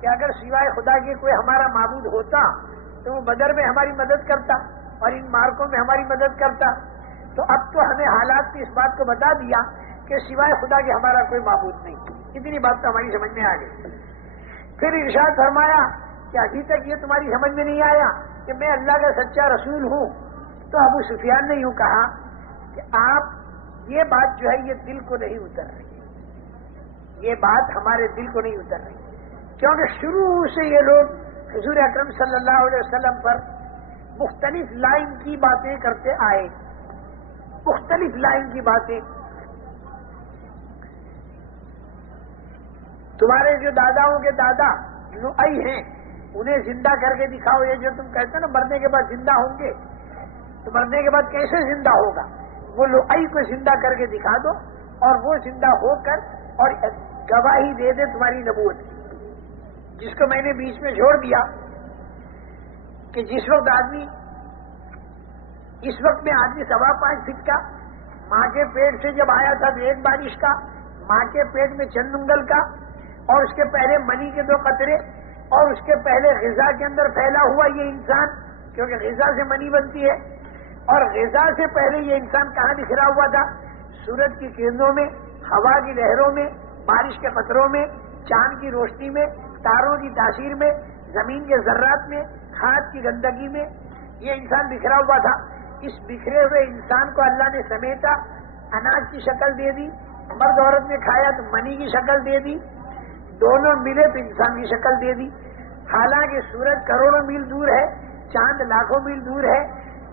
کہ اگر سوائے خدا کے کوئی ہمارا معبود ہوتا تو وہ بدر میں ہماری مدد کرتا اور ان مارکوں میں ہماری مدد کرتا، تو اب تو ہمیں حالات نے اس بات کو بتا دیا کہ سوائے خدا کے ہمارا کوئی معبود نہیں۔ اتنی بات تو ہماری سمجھ میں آ گئی۔ پھر ارشاد فرمایا کہ ابھی تک یہ تمہاری سمجھ میں نہیں آیا کہ میں اللہ کا سچا رسول ہوں؟ تو ابو سفیان نے یوں کہا کہ آپ یہ بات جو ہے یہ دل کو نہیں اتر رہی، یہ بات ہمارے دل کو نہیں اتر رہی، کیونکہ شروع سے یہ لوگ حضور اکرم صلی اللہ علیہ وسلم پر مختلف لائن کی باتیں کرتے آئے، مختلف لائن کی باتیں۔ تمہارے جو داداؤں کے دادا لؤئی ہیں انہیں زندہ کر کے دکھاؤ، یہ جو تم کہتے ہیں نا مرنے کے بعد زندہ ہوں گے، تو مرنے کے بعد کیسے زندہ ہوگا؟ وہ لؤئی کو زندہ کر کے دکھا دو اور وہ زندہ ہو کر اور گواہی دے دے تمہاری نبوت کی۔ جس کو میں نے بیچ میں چھوڑ دیا کہ جس وقت آدمی، اس وقت میں آدمی 5.25 فٹ کا ماں کے پیٹ سے جب آیا تھا تو 1 بارش کا، ماں کے پیٹ میں چند انگل کا، اور اس کے پہلے منی کے 2 قطرے، اور اس کے پہلے غذا کے اندر پھیلا ہوا یہ انسان، کیونکہ غذا سے منی بنتی ہے، اور غذا سے پہلے یہ انسان کہاں بکھرا ہوا تھا؟ سورج کی کرنوں میں، ہوا کی لہروں میں، بارش کے قطروں میں، چاند کی روشنی میں، تاروں کی تاثیر میں، زمین کے ذرات میں، کھاد کی گندگی میں یہ انسان بکھرا ہوا تھا۔ اس بکھرے ہوئے انسان کو اللہ نے سمیٹا، اناج کی شکل دے دی، مرد عورت نے کھایا تو منی کی شکل دے دی، دونوں ملے تو انسان کی شکل دے دی۔ حالانکہ سورج کروڑوں میل دور ہے، چاند لاکھوں میل دور ہے،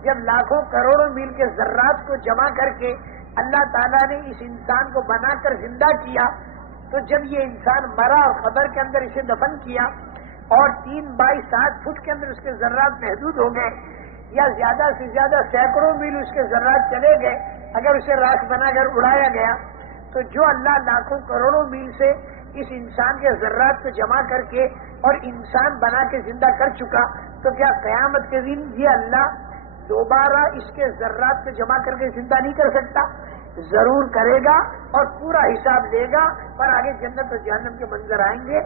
جب لاکھوں کروڑوں میل کے ذرات کو جمع کر کے اللہ تعالیٰ نے اس انسان کو بنا کر زندہ کیا، تو جب یہ انسان مرا اور قبر کے اندر اسے دفن کیا اور 3 بائی 7 فٹ کے اندر اس کے ذرات محدود ہو گئے، یا زیادہ سے زیادہ سینکڑوں میل اس کے ذرات چلے گئے اگر اسے راکھ بنا کر اڑایا گیا، تو جو اللہ لاکھوں کروڑوں میل سے اس انسان کے ذرات کو جمع کر کے اور انسان بنا کے زندہ کر چکا، تو کیا قیامت کے دن یہ اللہ دوبارہ اس کے ذرات کو جمع کر کے زندہ نہیں کر سکتا؟ ضرور کرے گا اور پورا حساب لے گا، پر آگے جنت اور جہنم کے منظر آئیں گے۔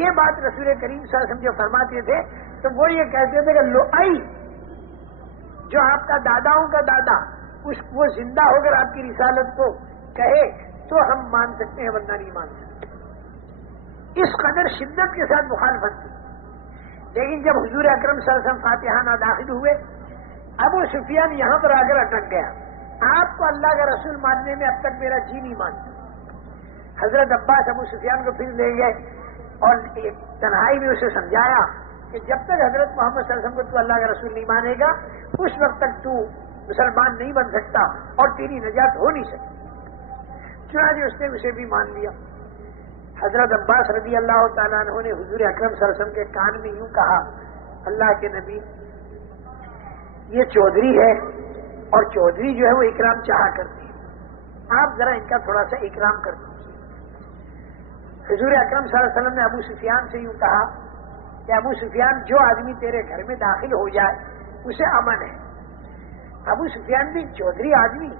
یہ بات رسول کریم صلی اللہ علیہ وسلم جو فرماتے تھے تو وہ یہ کہتے تھے کہ لؤئی جو آپ کا داداؤں کا دادا وہ زندہ ہو کر آپ کی رسالت کو کہے تو ہم مان سکتے ہیں، ورنہ نہیں مان سکتے۔ اس قدر شدت کے ساتھ مخالفت کی. لیکن جب حضور اکرم صلی اللہ علیہ وسلم فاتحانہ داخل ہوئے، ابو سفیان یہاں پر آ کر اٹک گیا. آپ کو اللہ کا رسول ماننے میں اب تک میرا جی نہیں مانتا. حضرت عباس ابو سفیان کو پھر لے گئے اور تنہائی میں اسے سمجھایا کہ جب تک حضرت محمد صلی اللہ علیہ وسلم کو تو اللہ کا رسول نہیں مانے گا، اس وقت تک تو مسلمان نہیں بن سکتا اور تیری نجات ہو نہیں سکتی. چنانچہ اس نے اسے بھی مان لیا. حضرت عباس رضی اللہ تعالیٰ عنہ نے حضور اکرم صلی اللہ علیہ وسلم کے کان میں یوں کہا، اللہ کے نبی، یہ چودھری ہے اور چودھری جو ہے وہ اکرام چاہا کرتے ہیں، آپ ذرا ان کا تھوڑا سا اکرام کر دیجیے. حضور اکرم صلی اللہ علیہ وسلم نے ابو سفیان سے یوں کہا کہ ابو سفیان، جو آدمی تیرے گھر میں داخل ہو جائے اسے امن ہے. ابو سفیان بھی چودھری آدمی.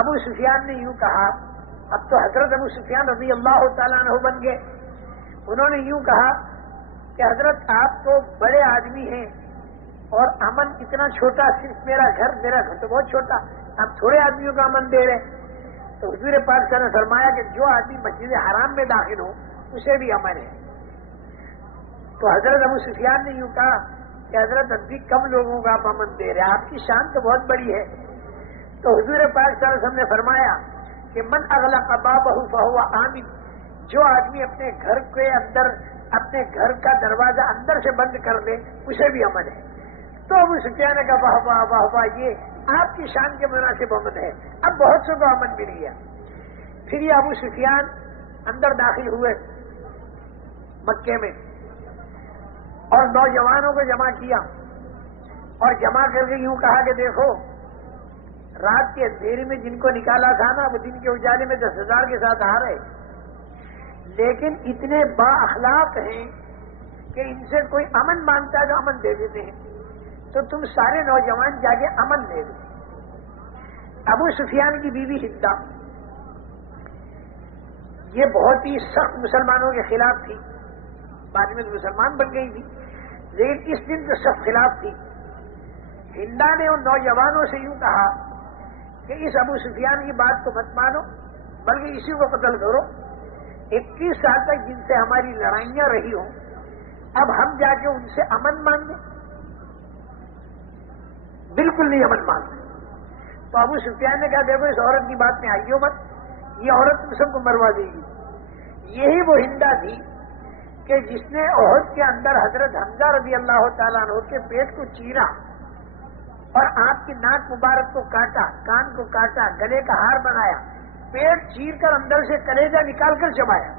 ابو سفیان نے یوں کہا، اب تو حضرت ابو سفیان رضی اللہ تعالیٰ عنہ بن گئے. انہوں نے یوں کہا کہ حضرت آپ تو بڑے آدمی ہیں اور امن اتنا چھوٹا، صرف میرا گھر تو بہت چھوٹا، آپ تھوڑے آدمیوں کا امن دے رہے. تو حضور پاک صلی اللہ علیہ وسلم نے فرمایا کہ جو آدمی مسجد حرام میں داخل ہو اسے بھی امن ہے. تو حضرت ابو سفیان نے یوں کہا کہ حضرت اب بھی کم لوگوں کا آپ امن دے رہے ہیں، آپ کی شان تو بہت بڑی ہے. تو حضور پاک صلی اللہ علیہ وسلم نے فرمایا کہ من اغلق بابہ فہو آمن، جو آدمی اپنے گھر کے اندر اپنے گھر کا دروازہ اندر سے بند کر دے اسے بھی امن ہے. تو ابو سفیان نے کہا واہ واہ واہ واہ، یہ آپ کی شان کے مناسب امن ہے. اب بہت سے کو امن مل گیا. پھر یہ ابو سفیان اندر داخل ہوئے مکے میں اور نوجوانوں کو جمع کیا اور جمع کر کے یوں کہا کہ دیکھو، رات کے اندھیرے میں جن کو نکالا تھا نا، وہ دن کے اجالے میں 10,000 کے ساتھ آ رہے، لیکن اتنے با اخلاق ہیں کہ ان سے کوئی امن مانگتا ہے تو امن دے دیتے ہیں. تو تم سارے نوجوان جا کے امن دے دو. ابو سفیان کی بیوی ہندا یہ بہت ہی سخت مسلمانوں کے خلاف تھی، بعد میں مسلمان بن گئی تھی، لیکن اس دن تو سخت خلاف تھی. ہندا نے ان نوجوانوں سے یوں کہا کہ اس ابو سفیان کی بات کو مت مانو، بلکہ اسی کو قتل کرو. 21 سال تک جن سے ہماری لڑائیاں رہی ہوں، اب ہم جا کے ان سے امن مانگیں؟ بالکل نہیں امن مانگتے. تو ابو سفیان نے کہا دیکھو اس عورت کی بات میں آئیو مت، یہ عورت تم سب کو مروا دے گی. یہی وہ ہندا تھی کہ جس نے احد کے اندر حضرت حمزہ رضی اللہ تعالیٰ عنہ کے پیٹ کو چیرا اور آپ کی ناک مبارک کو کاٹا، کان کو کاٹا، گلے کا ہار بنایا، پیٹ چیر کر اندر سے کلیجہ نکال کر چبایا.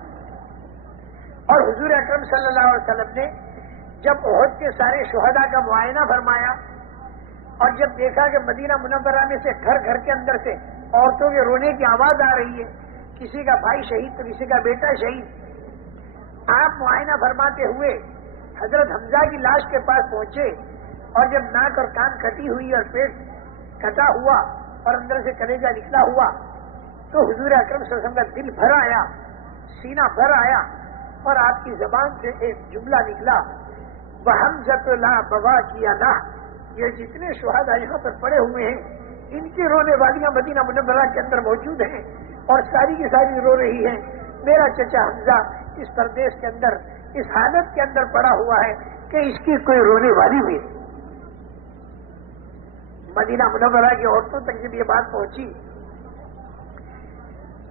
اور حضور اکرم صلی اللہ علیہ وسلم نے جب احد کے سارے شہداء کا معائنہ فرمایا اور جب دیکھا کہ مدینہ منورہ میں سے گھر گھر کے اندر سے عورتوں کے رونے کی آواز آ رہی ہے، کسی کا بھائی شہید تو کسی کا بیٹا شہید، آپ معائنہ فرماتے ہوئے حضرت حمزہ کی لاش کے پاس پہنچے اور جب ناک اور کان کٹی ہوئی اور پیٹ کٹا ہوا اور اندر سے کلیجہ نکلا ہوا تو حضور اکرم صلی اللہ علیہ وسلم کا دل بھر آیا، سینہ بھر آیا اور آپ کی زبان سے ایک جملہ نکلا، وَحَمْزَةُ لَا بَوَاكِيَ لَهُ. یہ جتنے شہداء یہاں پر پڑے ہوئے ہیں ان کی رونے والیاں مدینہ منورہ کے اندر موجود ہیں اور ساری کی ساری رو رہی ہیں. میرا چچا حمزہ اس پردیس کے اندر اس حالت کے اندر پڑا ہوا ہے کہ اس کی کوئی رونے والی بھی نہیں. مدینہ منورہ کی عورتوں تک جب یہ بات پہنچی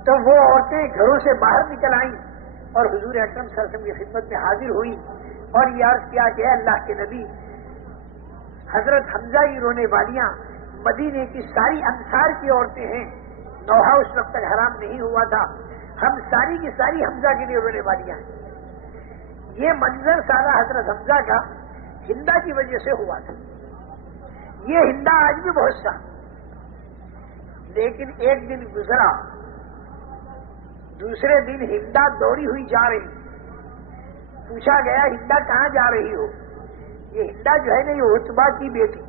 تو وہ عورتیں گھروں سے باہر نکل آئیں اور حضور اکرم صلی اللہ علیہ وسلم کی خدمت میں حاضر ہوئی اور یہ عرض کیا کہ اے اللہ کے نبی، حضرت حمزہ کی رونے والیاں مدینے کی ساری انصار کی عورتیں ہیں، نوحہ اس وقت تک حرام نہیں ہوا تھا، ہم ساری کی ساری حمزہ کے لیے رونے والیاں ہیں. یہ منظر سارا حضرت حمزہ کا ہندا کی وجہ سے ہوا تھا. یہ ہندا آج بھی بہت سا، لیکن ایک دن گزرا، دوسرے دن ہندا دوڑی ہوئی جا رہی. پوچھا گیا ہندا کہاں جا رہی ہو؟ یہ ہندا جو ہے نا یہ عتبہ کی بیٹی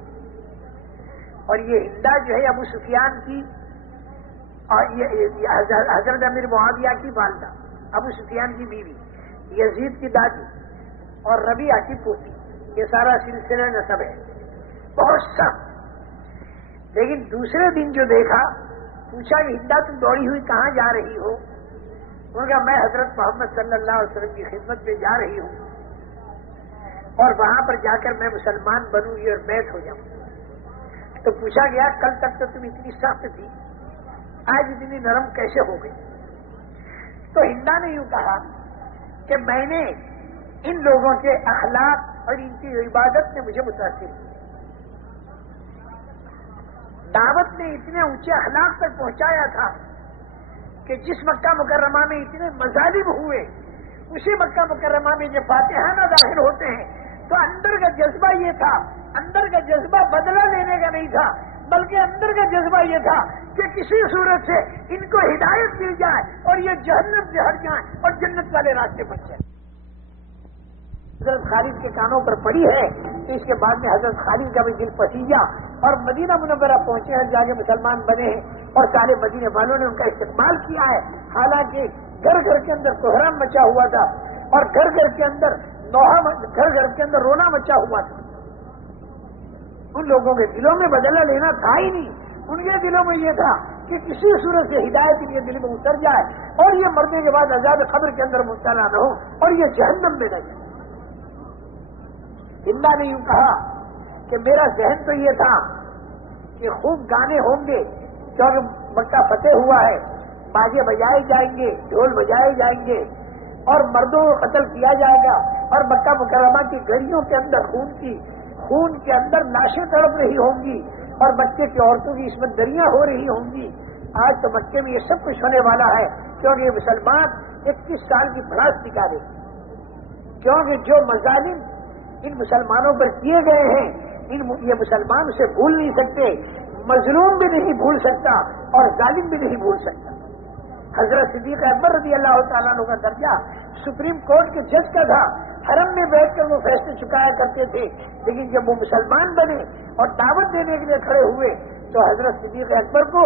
اور یہ ہندا جو ہے ابو سفیان کی اور یہ حضرت امیر معاویہ کی والدہ، ابو سفیان کی بیوی، یزید کی دادی اور ربیعہ کی پوتی. یہ سارا سلسلہ نسب ہے، بہت سخت. لیکن دوسرے دن جو دیکھا، پوچھا کہ ہندا تم دوڑی ہوئی کہاں جا رہی ہو؟ انہوں نے کہا میں حضرت محمد صلی اللہ علیہ وسلم کی خدمت میں جا رہی ہوں اور وہاں پر جا کر میں مسلمان بنوں گی اور بیعت ہو جاؤں. تو پوچھا گیا کل تک تو تم اتنی سخت تھی, آج اتنی نرم کیسے ہو گئی؟ تو ہندا نے یوں کہا کہ میں نے ان لوگوں کے اخلاق اور ان کی عبادت نے مجھے متاثر کیا. دعوت نے اتنے اونچے اخلاق تک پہنچایا تھا کہ جس مکہ مکرمہ میں اتنے مظالم ہوئے, اسی مکہ مکرمہ میں جب فاتحانہ داخل ہوتے ہیں تو اندر کا جذبہ یہ تھا, اندر کا جذبہ بدلہ لینے کا نہیں تھا, بلکہ اندر کا جذبہ یہ تھا کہ کسی صورت سے ان کو ہدایت مل جائے اور یہ جہنم سے ہٹ جائیں اور جنت والے راستے پر چلیں. حضرت خالد کے کانوں پر پڑی ہے تو اس کے بعد میں حضرت خالد کا بھی دل پسیجا اور مدینہ منورہ پہنچے ہیں, جا کے مسلمان بنے ہیں اور سارے مدینے والوں نے ان کا استقبال کیا ہے. حالانکہ گھر گھر کے اندر کوہرام مچا ہوا تھا اور گھر گھر کے اندر گھر گھر کے اندر رونا مچا ہوا تھا. ان لوگوں کے دلوں میں بدلہ لینا تھا ہی نہیں, ان کے دلوں میں یہ تھا کہ کسی صورت سے ہدایت ان کے دل میں اتر جائے اور یہ مرنے کے بعد عذاب قبر کے اندر مبتلا نہ ہو اور یہ جہنم میں نہ جائے. ہندا نے یوں کہا کہ میرا ذہن تو یہ تھا کہ خوب گانے ہوں گے کیونکہ مکہ فتح ہوا ہے, باجے بجائے جائیں گے, ڈھول بجائے جائیں گے اور مردوں کو قتل کیا جائے گا اور مکہ مکرمہ کی گلیوں کے اندر خون کے اندر لاشیں تڑپ رہی ہوں گی اور بچے کی عورتوں کی عصمت دریاں ہو رہی ہوں گی. آج تو مکے میں یہ سب کچھ ہونے والا ہے کیونکہ یہ مسلمان 21 سال کی بھڑاس نکالے, کیونکہ جو مظالم ان مسلمانوں پر کیے گئے ہیں یہ مسلمان اسے بھول نہیں سکتے, مظلوم بھی نہیں بھول سکتا اور ظالم بھی نہیں بھول سکتا. حضرت صدیق اکبر رضی اللہ تعالیٰ عنہ کا درجہ سپریم کورٹ کے جج کا تھا, حرم میں بیٹھ کر وہ فیصلے چکایا کرتے تھے, لیکن جب وہ مسلمان بنے اور دعوت دینے کے لیے کھڑے ہوئے تو حضرت صدیق اکبر کو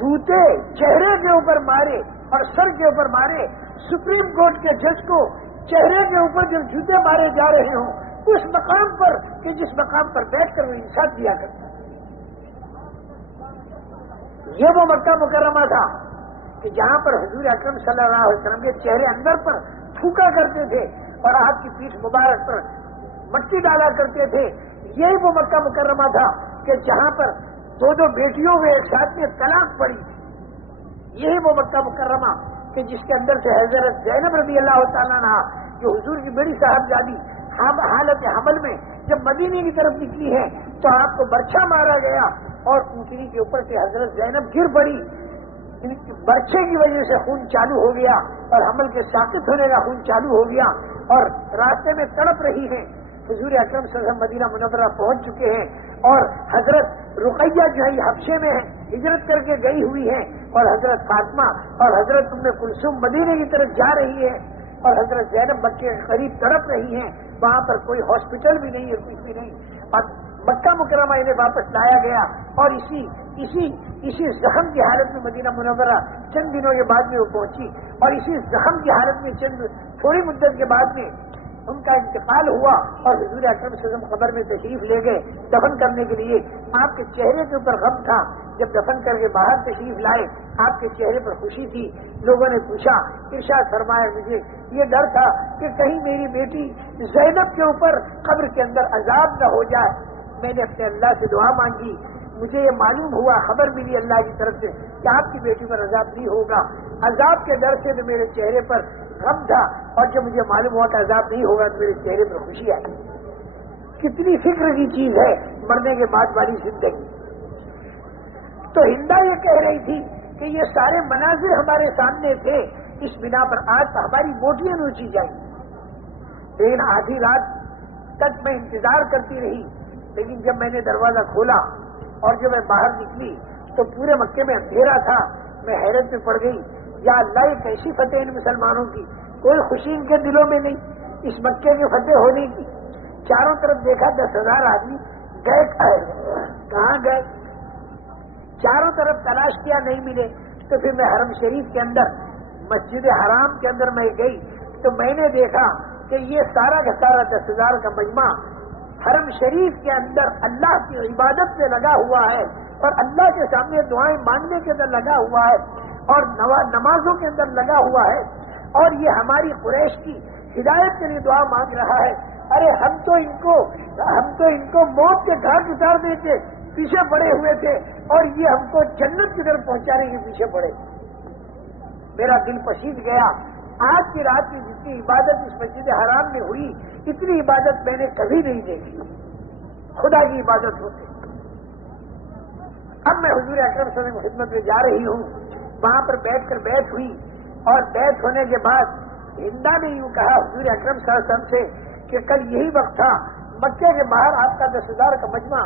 جوتے چہرے کے اوپر مارے اور سر کے اوپر مارے. سپریم کورٹ کے جج کو چہرے کے اوپر جب جوتے مارے جا رہے ہوں اس مقام پر کہ جس مقام پر بیٹھ کر وہ انصاف دیا کرتا. یہ وہ مکہ مکرمہ تھا کہ جہاں پر حضور اکرم صلی اللہ علیہ وسلم کے چہرے اندر پر تھوکا کرتے تھے اور آپ کی پیٹھ مبارک پر مٹی ڈالا کرتے تھے. یہی وہ مکہ مکرمہ تھا کہ جہاں پر دو بیٹیوں میں ایک ساتھ میں طلاق پڑی. یہی وہ مکہ مکرمہ کہ جس کے اندر سے حضرت زینب رضی اللہ تعالیٰ عنہا جو حضور کی بڑی صاحبزادی حالت حمل میں جب مدینے کی طرف نکلی ہے تو آپ کو برچھا مارا گیا اور اونٹنی کے اوپر سے حضرت زینب گر پڑی. برچھے کی وجہ سے خون چالو ہو گیا اور حمل کے ساقط ہونے کا خون چالو ہو گیا اور راستے میں تڑپ رہی ہیں. حضور اکرم صلی اللہ علیہ وسلم مدینہ منورہ پہنچ چکے ہیں اور حضرت رقیہ جو ہے حبشے میں ہے, ہجرت کر کے گئی ہوئی ہے اور حضرت فاطمہ اور حضرت ام کلثوم مدینے کی طرف جا رہی ہے اور حضرت زینب مکے کے قریب تڑپ رہی ہیں. وہاں پر کوئی ہاسپٹل بھی نہیں ہے, کچھ بھی نہیں, اور مکہ مکرمہ انہیں واپس لایا گیا اور اسی زخم کی حالت میں مدینہ منورہ چند دنوں کے بعد میں وہ پہنچی اور اسی زخم کی حالت میں تھوڑی مدت کے بعد میں ان کا انتقال ہوا اور حضور اکرم صلی اللہ علیہ وسلم قبر میں تشریف لے گئے دفن کرنے کے لیے. آپ کے چہرے کے اوپر غم تھا, جب دفن کر کے باہر تشریف لائے آپ کے چہرے پر خوشی تھی. لوگوں نے پوچھا, ارشاد فرمایا مجھے یہ ڈر تھا کہ کہیں میری بیٹی زینب کے اوپر قبر کے اندر عذاب نہ ہو جائے. میں نے اپنے اللہ سے دعا مانگی, مجھے یہ معلوم ہوا, خبر ملی اللہ کی طرف سے کہ آپ کی بیٹی پر عذاب نہیں ہوگا. عذاب کے ڈر سے تو میرے چہرے پر غم تھا اور جب مجھے معلوم ہوا کہ عذاب نہیں ہوگا تو میرے چہرے پر خوشی آئی. کتنی فکر کی چیز ہے مرنے کے بعد والی زندگی. تو ہندا یہ کہہ رہی تھی کہ یہ سارے مناظر ہمارے سامنے تھے, اس بنا پر آج ہماری بوٹیاں نوچی جائیں. لیکن آدھی رات تک میں انتظار کرتی رہی, لیکن جب میں نے دروازہ کھولا اور جب میں باہر نکلی تو پورے مکے میں اندھیرا تھا. میں حیرت میں پڑ گئی, یا اللہ یہ کیسی فتح ان مسلمانوں کی, کوئی خوشی ان کے دلوں میں نہیں اس مکے کے فتح ہونے کی. چاروں طرف دیکھا 10,000 آدمی گئے, کہاں گئے, چاروں طرف تلاش کیا نہیں ملے. تو پھر میں حرم شریف کے اندر مسجد حرام کے اندر میں گئی تو میں نے دیکھا کہ یہ سارا کا سارا 10,000 کا مجمع حرم شریف کے اندر اللہ کی عبادت سے لگا ہوا ہے اور اللہ کے سامنے دعائیں مانگنے کے اندر لگا ہوا ہے. اور نمازوں کے اندر لگا ہوا ہے، اور یہ ہماری قریش کی ہدایت کے لیے دعا مانگ رہا ہے. ارے ہم تو ان کو موت کے گھاٹ اتارنے کے پیچھے پڑے ہوئے تھے، اور یہ ہم کو جنت کی طرف پہنچانے کے پیچھے پڑے. میرا دل پشید گیا. آج کی رات کی جتنی عبادت اس مسجد حرام میں ہوئی، اتنی عبادت میں نے کبھی نہیں دیکھی. خدا کی عبادت ہوتی. اب میں حضور اکرم صلی اللہ علیہ وسلم کی خدمت میں جا رہی ہوں. وہاں پر بیٹھ کر بیعت ہوئی، اور بیعت ہونے کے بعد ہندا نے یوں کہا حضور اکرم صلی اللہ علیہ وسلم سے کہ کل یہی وقت تھا، مکے کے باہر آپ کا 10,000 کا مجمع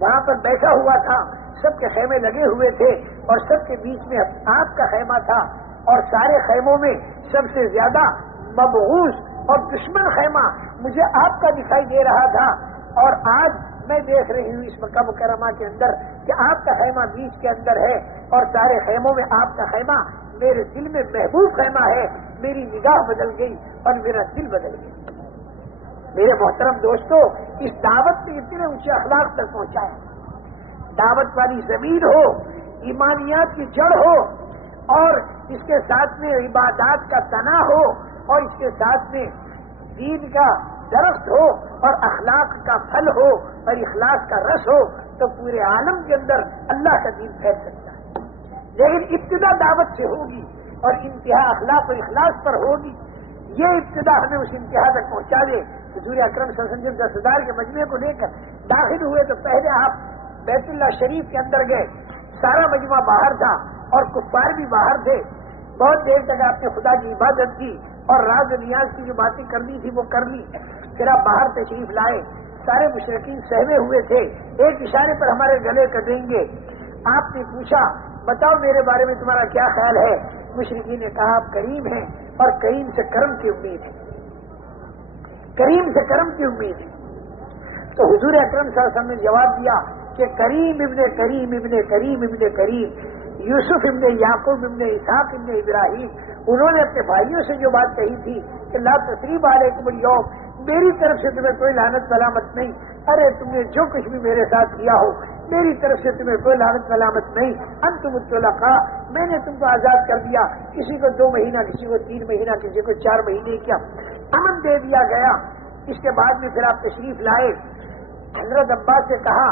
وہاں پر بیٹھا ہوا تھا، سب کے خیمے لگے ہوئے تھے، اور سب کے بیچ میں آپ کا خیمہ تھا، اور سارے خیموں میں سب سے زیادہ مبعوث اور دشمن خیمہ مجھے آپ کا دکھائی دے رہا تھا. اور آج میں دیکھ رہی ہوں اس مکہ مکرمہ کے اندر کہ آپ کا خیمہ بیچ کے اندر ہے، اور سارے خیموں میں آپ کا خیمہ میرے دل میں محبوب خیمہ ہے. میری نگاہ بدل گئی اور میرا دل بدل گیا. میرے محترم دوستو، اس دعوت نے اتنے اونچے اخلاق تک پہنچایا. دعوت والی زمین ہو، ایمانیات کی جڑ ہو، اور اس کے ساتھ میں عبادات کا تنا ہو، اور اس کے ساتھ میں دین کا درخت ہو، اور اخلاق کا پھل ہو، اور اخلاص کا رس ہو، تو پورے عالم کے اندر اللہ کا دین پھیل سکتا ہے. لیکن ابتدا دعوت سے ہوگی، اور انتہا اخلاق اور اخلاص پر ہوگی. یہ ابتدا ہمیں اس انتہا تک پہنچا دے. حضور اکرم صلی اللہ علیہ وسلم 10,000 کے مجمع کو لے کر داخل ہوئے تو پہلے آپ بیت اللہ شریف کے اندر گئے. سارا مجمع باہر تھا، اور کفار بھی باہر تھے. بہت دیر تک آپ نے خدا کی عبادت کی، اور راز و نیاز کی جو باتیں کرنی تھی وہ کر لی. پھر آپ باہر تشریف لائے. سارے مشرکین سہمے ہوئے تھے، ایک اشارے پر ہمارے گلے کٹیں گے. آپ نے پوچھا بتاؤ میرے بارے میں تمہارا کیا خیال ہے؟ مشرکین نے کہا آپ کریم ہیں، اور کریم سے کرم کی امید ہے. کریم سے کرم کی امید ہے. تو حضور اکرم صلی اللہ علیہ وسلم نے جواب دیا کہ کریم ابن کریم ابن کریم ابن کریم، یوسف ابن یعقوب ابن اسحاق ابن ابراہیم، انہوں نے اپنے بھائیوں سے جو بات کہی تھی کہ لا تثریب علیکم اليوم، میری طرف سے تمہیں کوئی لعنت ملامت نہیں. ارے تم نے جو کچھ بھی میرے ساتھ کیا ہو، میری طرف سے تمہیں کوئی لعنت ملامت نہیں. انتم الطلقاء، میں نے تم کو آزاد کر دیا. کسی کو 2 مہینہ، کسی کو 3 مہینہ، کسی کو 4 مہینے کیا امن دے دیا گیا. اس کے بعد میں پھر آپ تشریف لائے. حضرت عباس سے کہا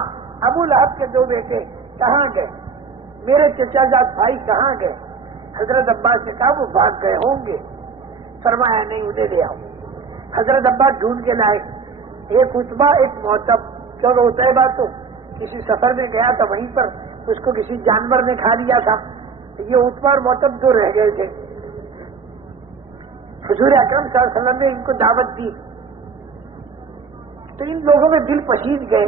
ابو لہب کے 2 بیٹے کہاں گئے؟ میرے چچا جاد بھائی کہاں گئے؟ حضرت عباس نے کہا وہ بھاگ گئے ہوں گے. فرمایا نہیں، انہیں لے آؤ. حضرت عباس ڈھونڈ کے لائے. ایک عتبہ، ایک معتب. کیونکہ عتیبہ تو کسی سفر میں گیا تھا، وہیں پر اس کو کسی جانور نے کھا لیا تھا. یہ عتبہ اور معتب 2 رہ گئے تھے. حضور اکرم صلی اللہ علیہ وسلم نے ان کو دعوت دی تو ان لوگوں کے دل پشید گئے،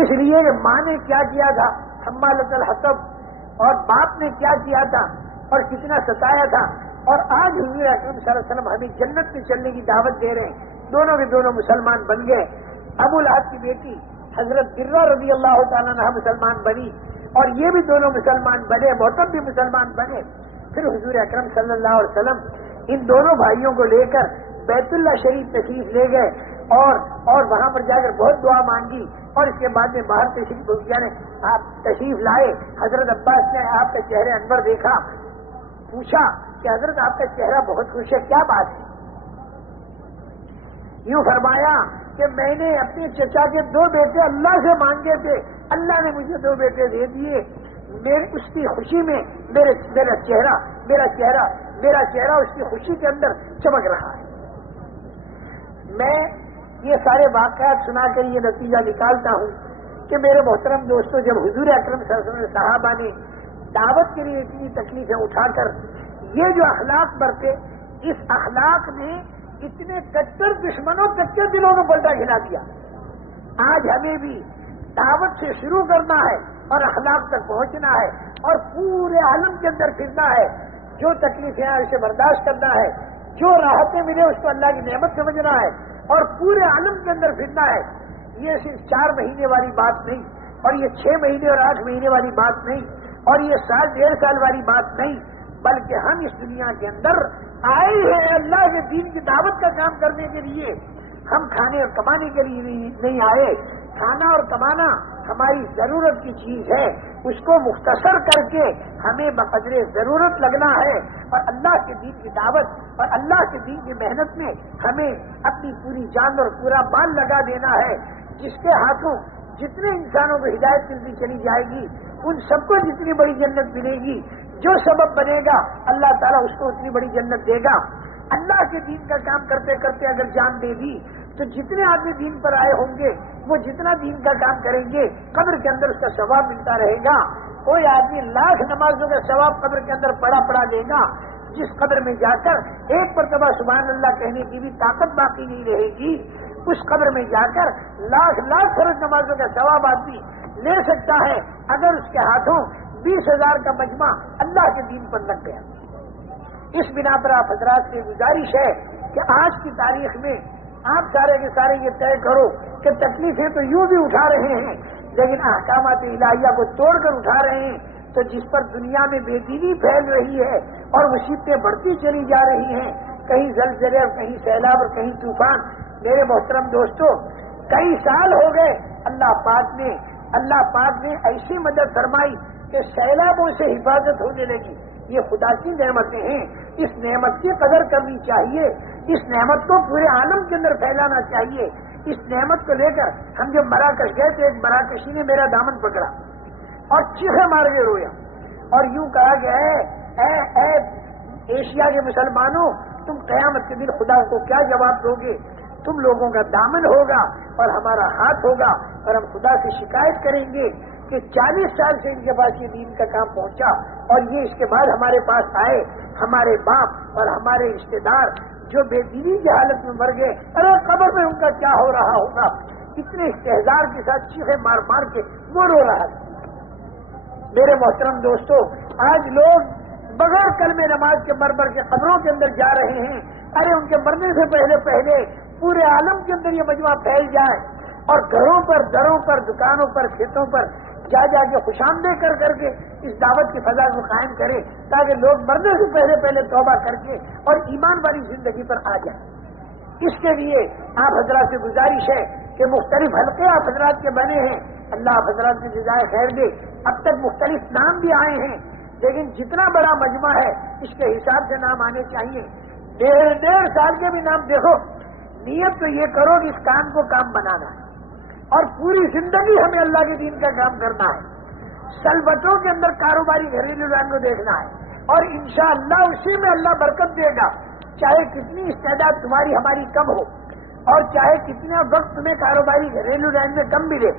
اس لیے کہ ماں نے کیا کیا تھا حمالۃ الحطب، اور باپ نے کیا کیا تھا اور کتنا ستایا تھا. اور آج حضور اکرم صلی اللہ علیہ وسلم ہمیں جنت میں چلنے کی دعوت دے رہے ہیں. دونوں کے دونوں مسلمان بن گئے. ابو لہب کی بیٹی حضرت درہ رضی اللہ تعالیٰ عنہ مسلمان بنی، اور یہ بھی دونوں مسلمان بنے. معتب بھی مسلمان بنے. پھر حضور اکرم صلی اللہ علیہ وسلم ان دونوں بھائیوں کو لے کر بیت اللہ شریف تشریف لے گئے، اور وہاں پر جا کر بہت دعا مانگی. اور اس کے بعد میں باہر تشریف یعنی آپ تشریف لائے. حضرت عباس نے آپ کا چہرے انور دیکھا، پوچھا کہ حضرت آپ کا چہرہ بہت خوش ہے، کیا بات ہے؟ یوں فرمایا کہ میں نے اپنے چچا کے 2 بیٹے اللہ سے مانگے تھے، اللہ نے مجھے 2 بیٹے دے دیے. اس کی خوشی میں میرا چہرہ اس کی خوشی کے اندر چمک رہا ہے. میں یہ سارے واقعات سنا کر یہ نتیجہ نکالتا ہوں کہ میرے محترم دوستوں، جب حضور اکرم صلی اللہ علیہ وسلم صحابہ نے دعوت کے لیے اتنی تکلیفیں اٹھا کر یہ جو اخلاق برتے، اس اخلاق نے اتنے کٹر دشمنوں تک کے دلوں کو پلٹا کھلا دیا. آج ہمیں بھی دعوت سے شروع کرنا ہے اور اخلاق تک پہنچنا ہے، اور پورے عالم کے اندر پھرنا ہے. جو تکلیفیں ہیں اسے برداشت کرنا ہے، جو راحتیں ملے اس کو اللہ کی نعمت سمجھنا ہے، اور پورے عالم کے اندر پھرنا ہے. یہ صرف 4 مہینے والی بات نہیں، اور یہ 6 مہینے اور 8 مہینے والی بات نہیں، اور یہ 1.5 سال والی بات نہیں، بلکہ ہم اس دنیا کے اندر آئے ہیں اللہ کے دین کی دعوت کا کام کرنے کے لیے. ہم کھانے اور کمانے کے لیے نہیں آئے. کھانا اور کمانا ہماری ضرورت کی چیز ہے اس کو مختصر کر کے ہمیں بقدر ضرورت لگنا ہے، اور اللہ کے دین کی دعوت اور اللہ کے دین کی محنت میں ہمیں اپنی پوری جان اور پورا مال لگا دینا ہے۔ جس کے ہاتھوں جتنے انسانوں کو ہدایت ملتی چلی جائے گی ان سب کو جتنی بڑی جنت ملے گی، جو سبب بنے گا اللہ تعالیٰ اس کو اتنی بڑی جنت دے گا۔ اللہ کے دین کا کام کرتے کرتے اگر جان دے دی تو جتنے آدمی دین پر آئے ہوں گے وہ جتنا دین کا کام کریں گے قبر کے اندر اس کا ثواب ملتا رہے گا۔ کوئی آدمی 1,00,000 نمازوں کا ثواب قبر کے اندر پڑا لے گا، جس قبر میں جا کر ایک مرتبہ سبحان اللہ کہنے کی بھی طاقت باقی نہیں رہے گی، اس قبر میں جا کر 1,00,000 فرض نمازوں کا ثواب آدمی لے سکتا ہے اگر اس کے ہاتھوں 20,000 کا مجمع اللہ کے دین پر لگ گیا۔ اس بنا پر آپ حضرات سے گزارش ہے کہ آج کی تاریخ میں آپ سارے کے سارے یہ طے کرو کہ تکلیفیں تو یوں بھی اٹھا رہے ہیں لیکن احکامات الہیہ کو توڑ کر اٹھا رہے ہیں، تو جس پر دنیا میں بے دینی پھیل رہی ہے اور مصیبتیں بڑھتی چلی جا رہی ہیں، کہیں زلزلے اور کہیں سیلاب اور کہیں طوفان، میرے محترم دوستو کئی سال ہو گئے اللہ پاک نے ایسی مدد فرمائی کہ سیلابوں سے حفاظت ہونے لگی۔ یہ خدا کی نعمتیں ہیں، اس نعمت کی قدر کرنی چاہیے، اس نعمت کو پورے عالم کے اندر پھیلانا چاہیے۔ اس نعمت کو لے کر ہم جب مراکش گئے تو ایک مراکشی نے میرا دامن پکڑا اور چیخے مار کے رویا اور یوں کہا کہ اے ایشیا کے مسلمانوں، تم قیامت کے دن خدا کو کیا جواب دو گے؟ تم لوگوں کا دامن ہوگا اور ہمارا ہاتھ ہوگا، اور ہم خدا سے شکایت کریں گے کہ 40 سال سے ان کے پاس یہ دین کا کام پہنچا اور یہ اس کے بعد ہمارے پاس آئے، ہمارے باپ اور ہمارے رشتے دار جو بے دینی کی حالت میں مر گئے، ارے قبر میں ان کا کیا ہو رہا ہوگا؟ اتنے استحزار کے ساتھ چیخے مار مار کے وہ رو رہا تھا۔ میرے محترم دوستو، آج لوگ بغیر کلمہ نماز کے مر کے قبروں کے اندر جا رہے ہیں۔ ارے ان کے مرنے سے پہلے پورے عالم کے اندر یہ مجمع پھیل جائے اور گھروں پر، دروں پر، دکانوں پر، کھیتوں پر جا کے خوش آمدید کر کے اس دعوت کی فضا کو قائم کرے تاکہ لوگ مرنے سے پہلے توبہ کر کے اور ایمان والی زندگی پر آ جائیں۔ اس کے لیے آپ حضرات سے گزارش ہے کہ مختلف حلقے آپ حضرات کے بنے ہیں، اللہ آپ حضرات کی جزائے خیر دے۔ اب تک مختلف نام بھی آئے ہیں لیکن جتنا بڑا مجمع ہے اس کے حساب سے نام آنے چاہیے۔ 1.5 سال کے بھی نام دیکھو، نیت تو یہ کرو کہ اس کام کو کام بنانا ہے اور پوری زندگی ہمیں اللہ کے دین کا کام کرنا ہے۔ سلبتوں کے اندر کاروباری گھریلو لائن کو دیکھنا ہے اور انشاءاللہ اسی میں اللہ برکت دے گا، چاہے کتنی استعداد تمہاری ہماری کم ہو اور چاہے کتنا وقت تمہیں کاروباری گھریلو لائن میں کم ملے،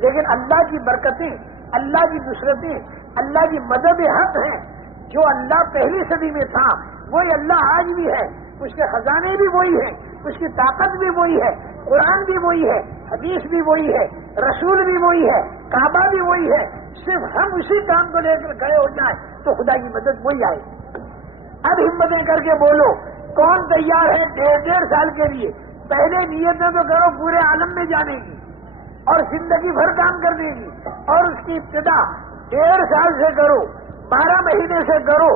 لیکن اللہ کی برکتیں، اللہ کی نصرتیں، اللہ کی مدد حق ہیں۔ جو اللہ پہلی صدی میں تھا وہی اللہ آج بھی ہے، اس کے خزانے بھی وہی ہیں، اس کی طاقت بھی وہی ہے، قرآن بھی وہی ہے، حدیث بھی وہی ہے، رسول بھی وہی ہے، کعبہ بھی وہی ہے۔ صرف ہم اسی کام کو لے کر کھڑے ہو جائیں تو خدا کی مدد وہی آئے۔ اب ہمتیں کر کے بولو، کون تیار ہے 1.5 سال کے لیے؟ پہلے نیتیں تو کرو پورے عالم میں جانے کی اور زندگی بھر کام کرنے کی، اور اس کی ابتدا 1.5 سال سے کرو، 12 مہینے سے کرو،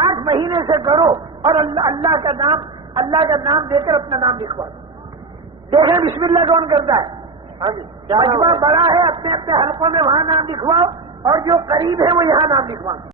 8 مہینے سے کرو، اور اللہ کا نام دے کر اپنا نام لکھوا دو۔ دیکھیں بسم اللہ کون کرتا ہے؟ مجمع بڑا ہے، اپنے حلقوں میں وہاں نام لکھواؤ اور جو قریب ہے وہ یہاں نام لکھواؤ۔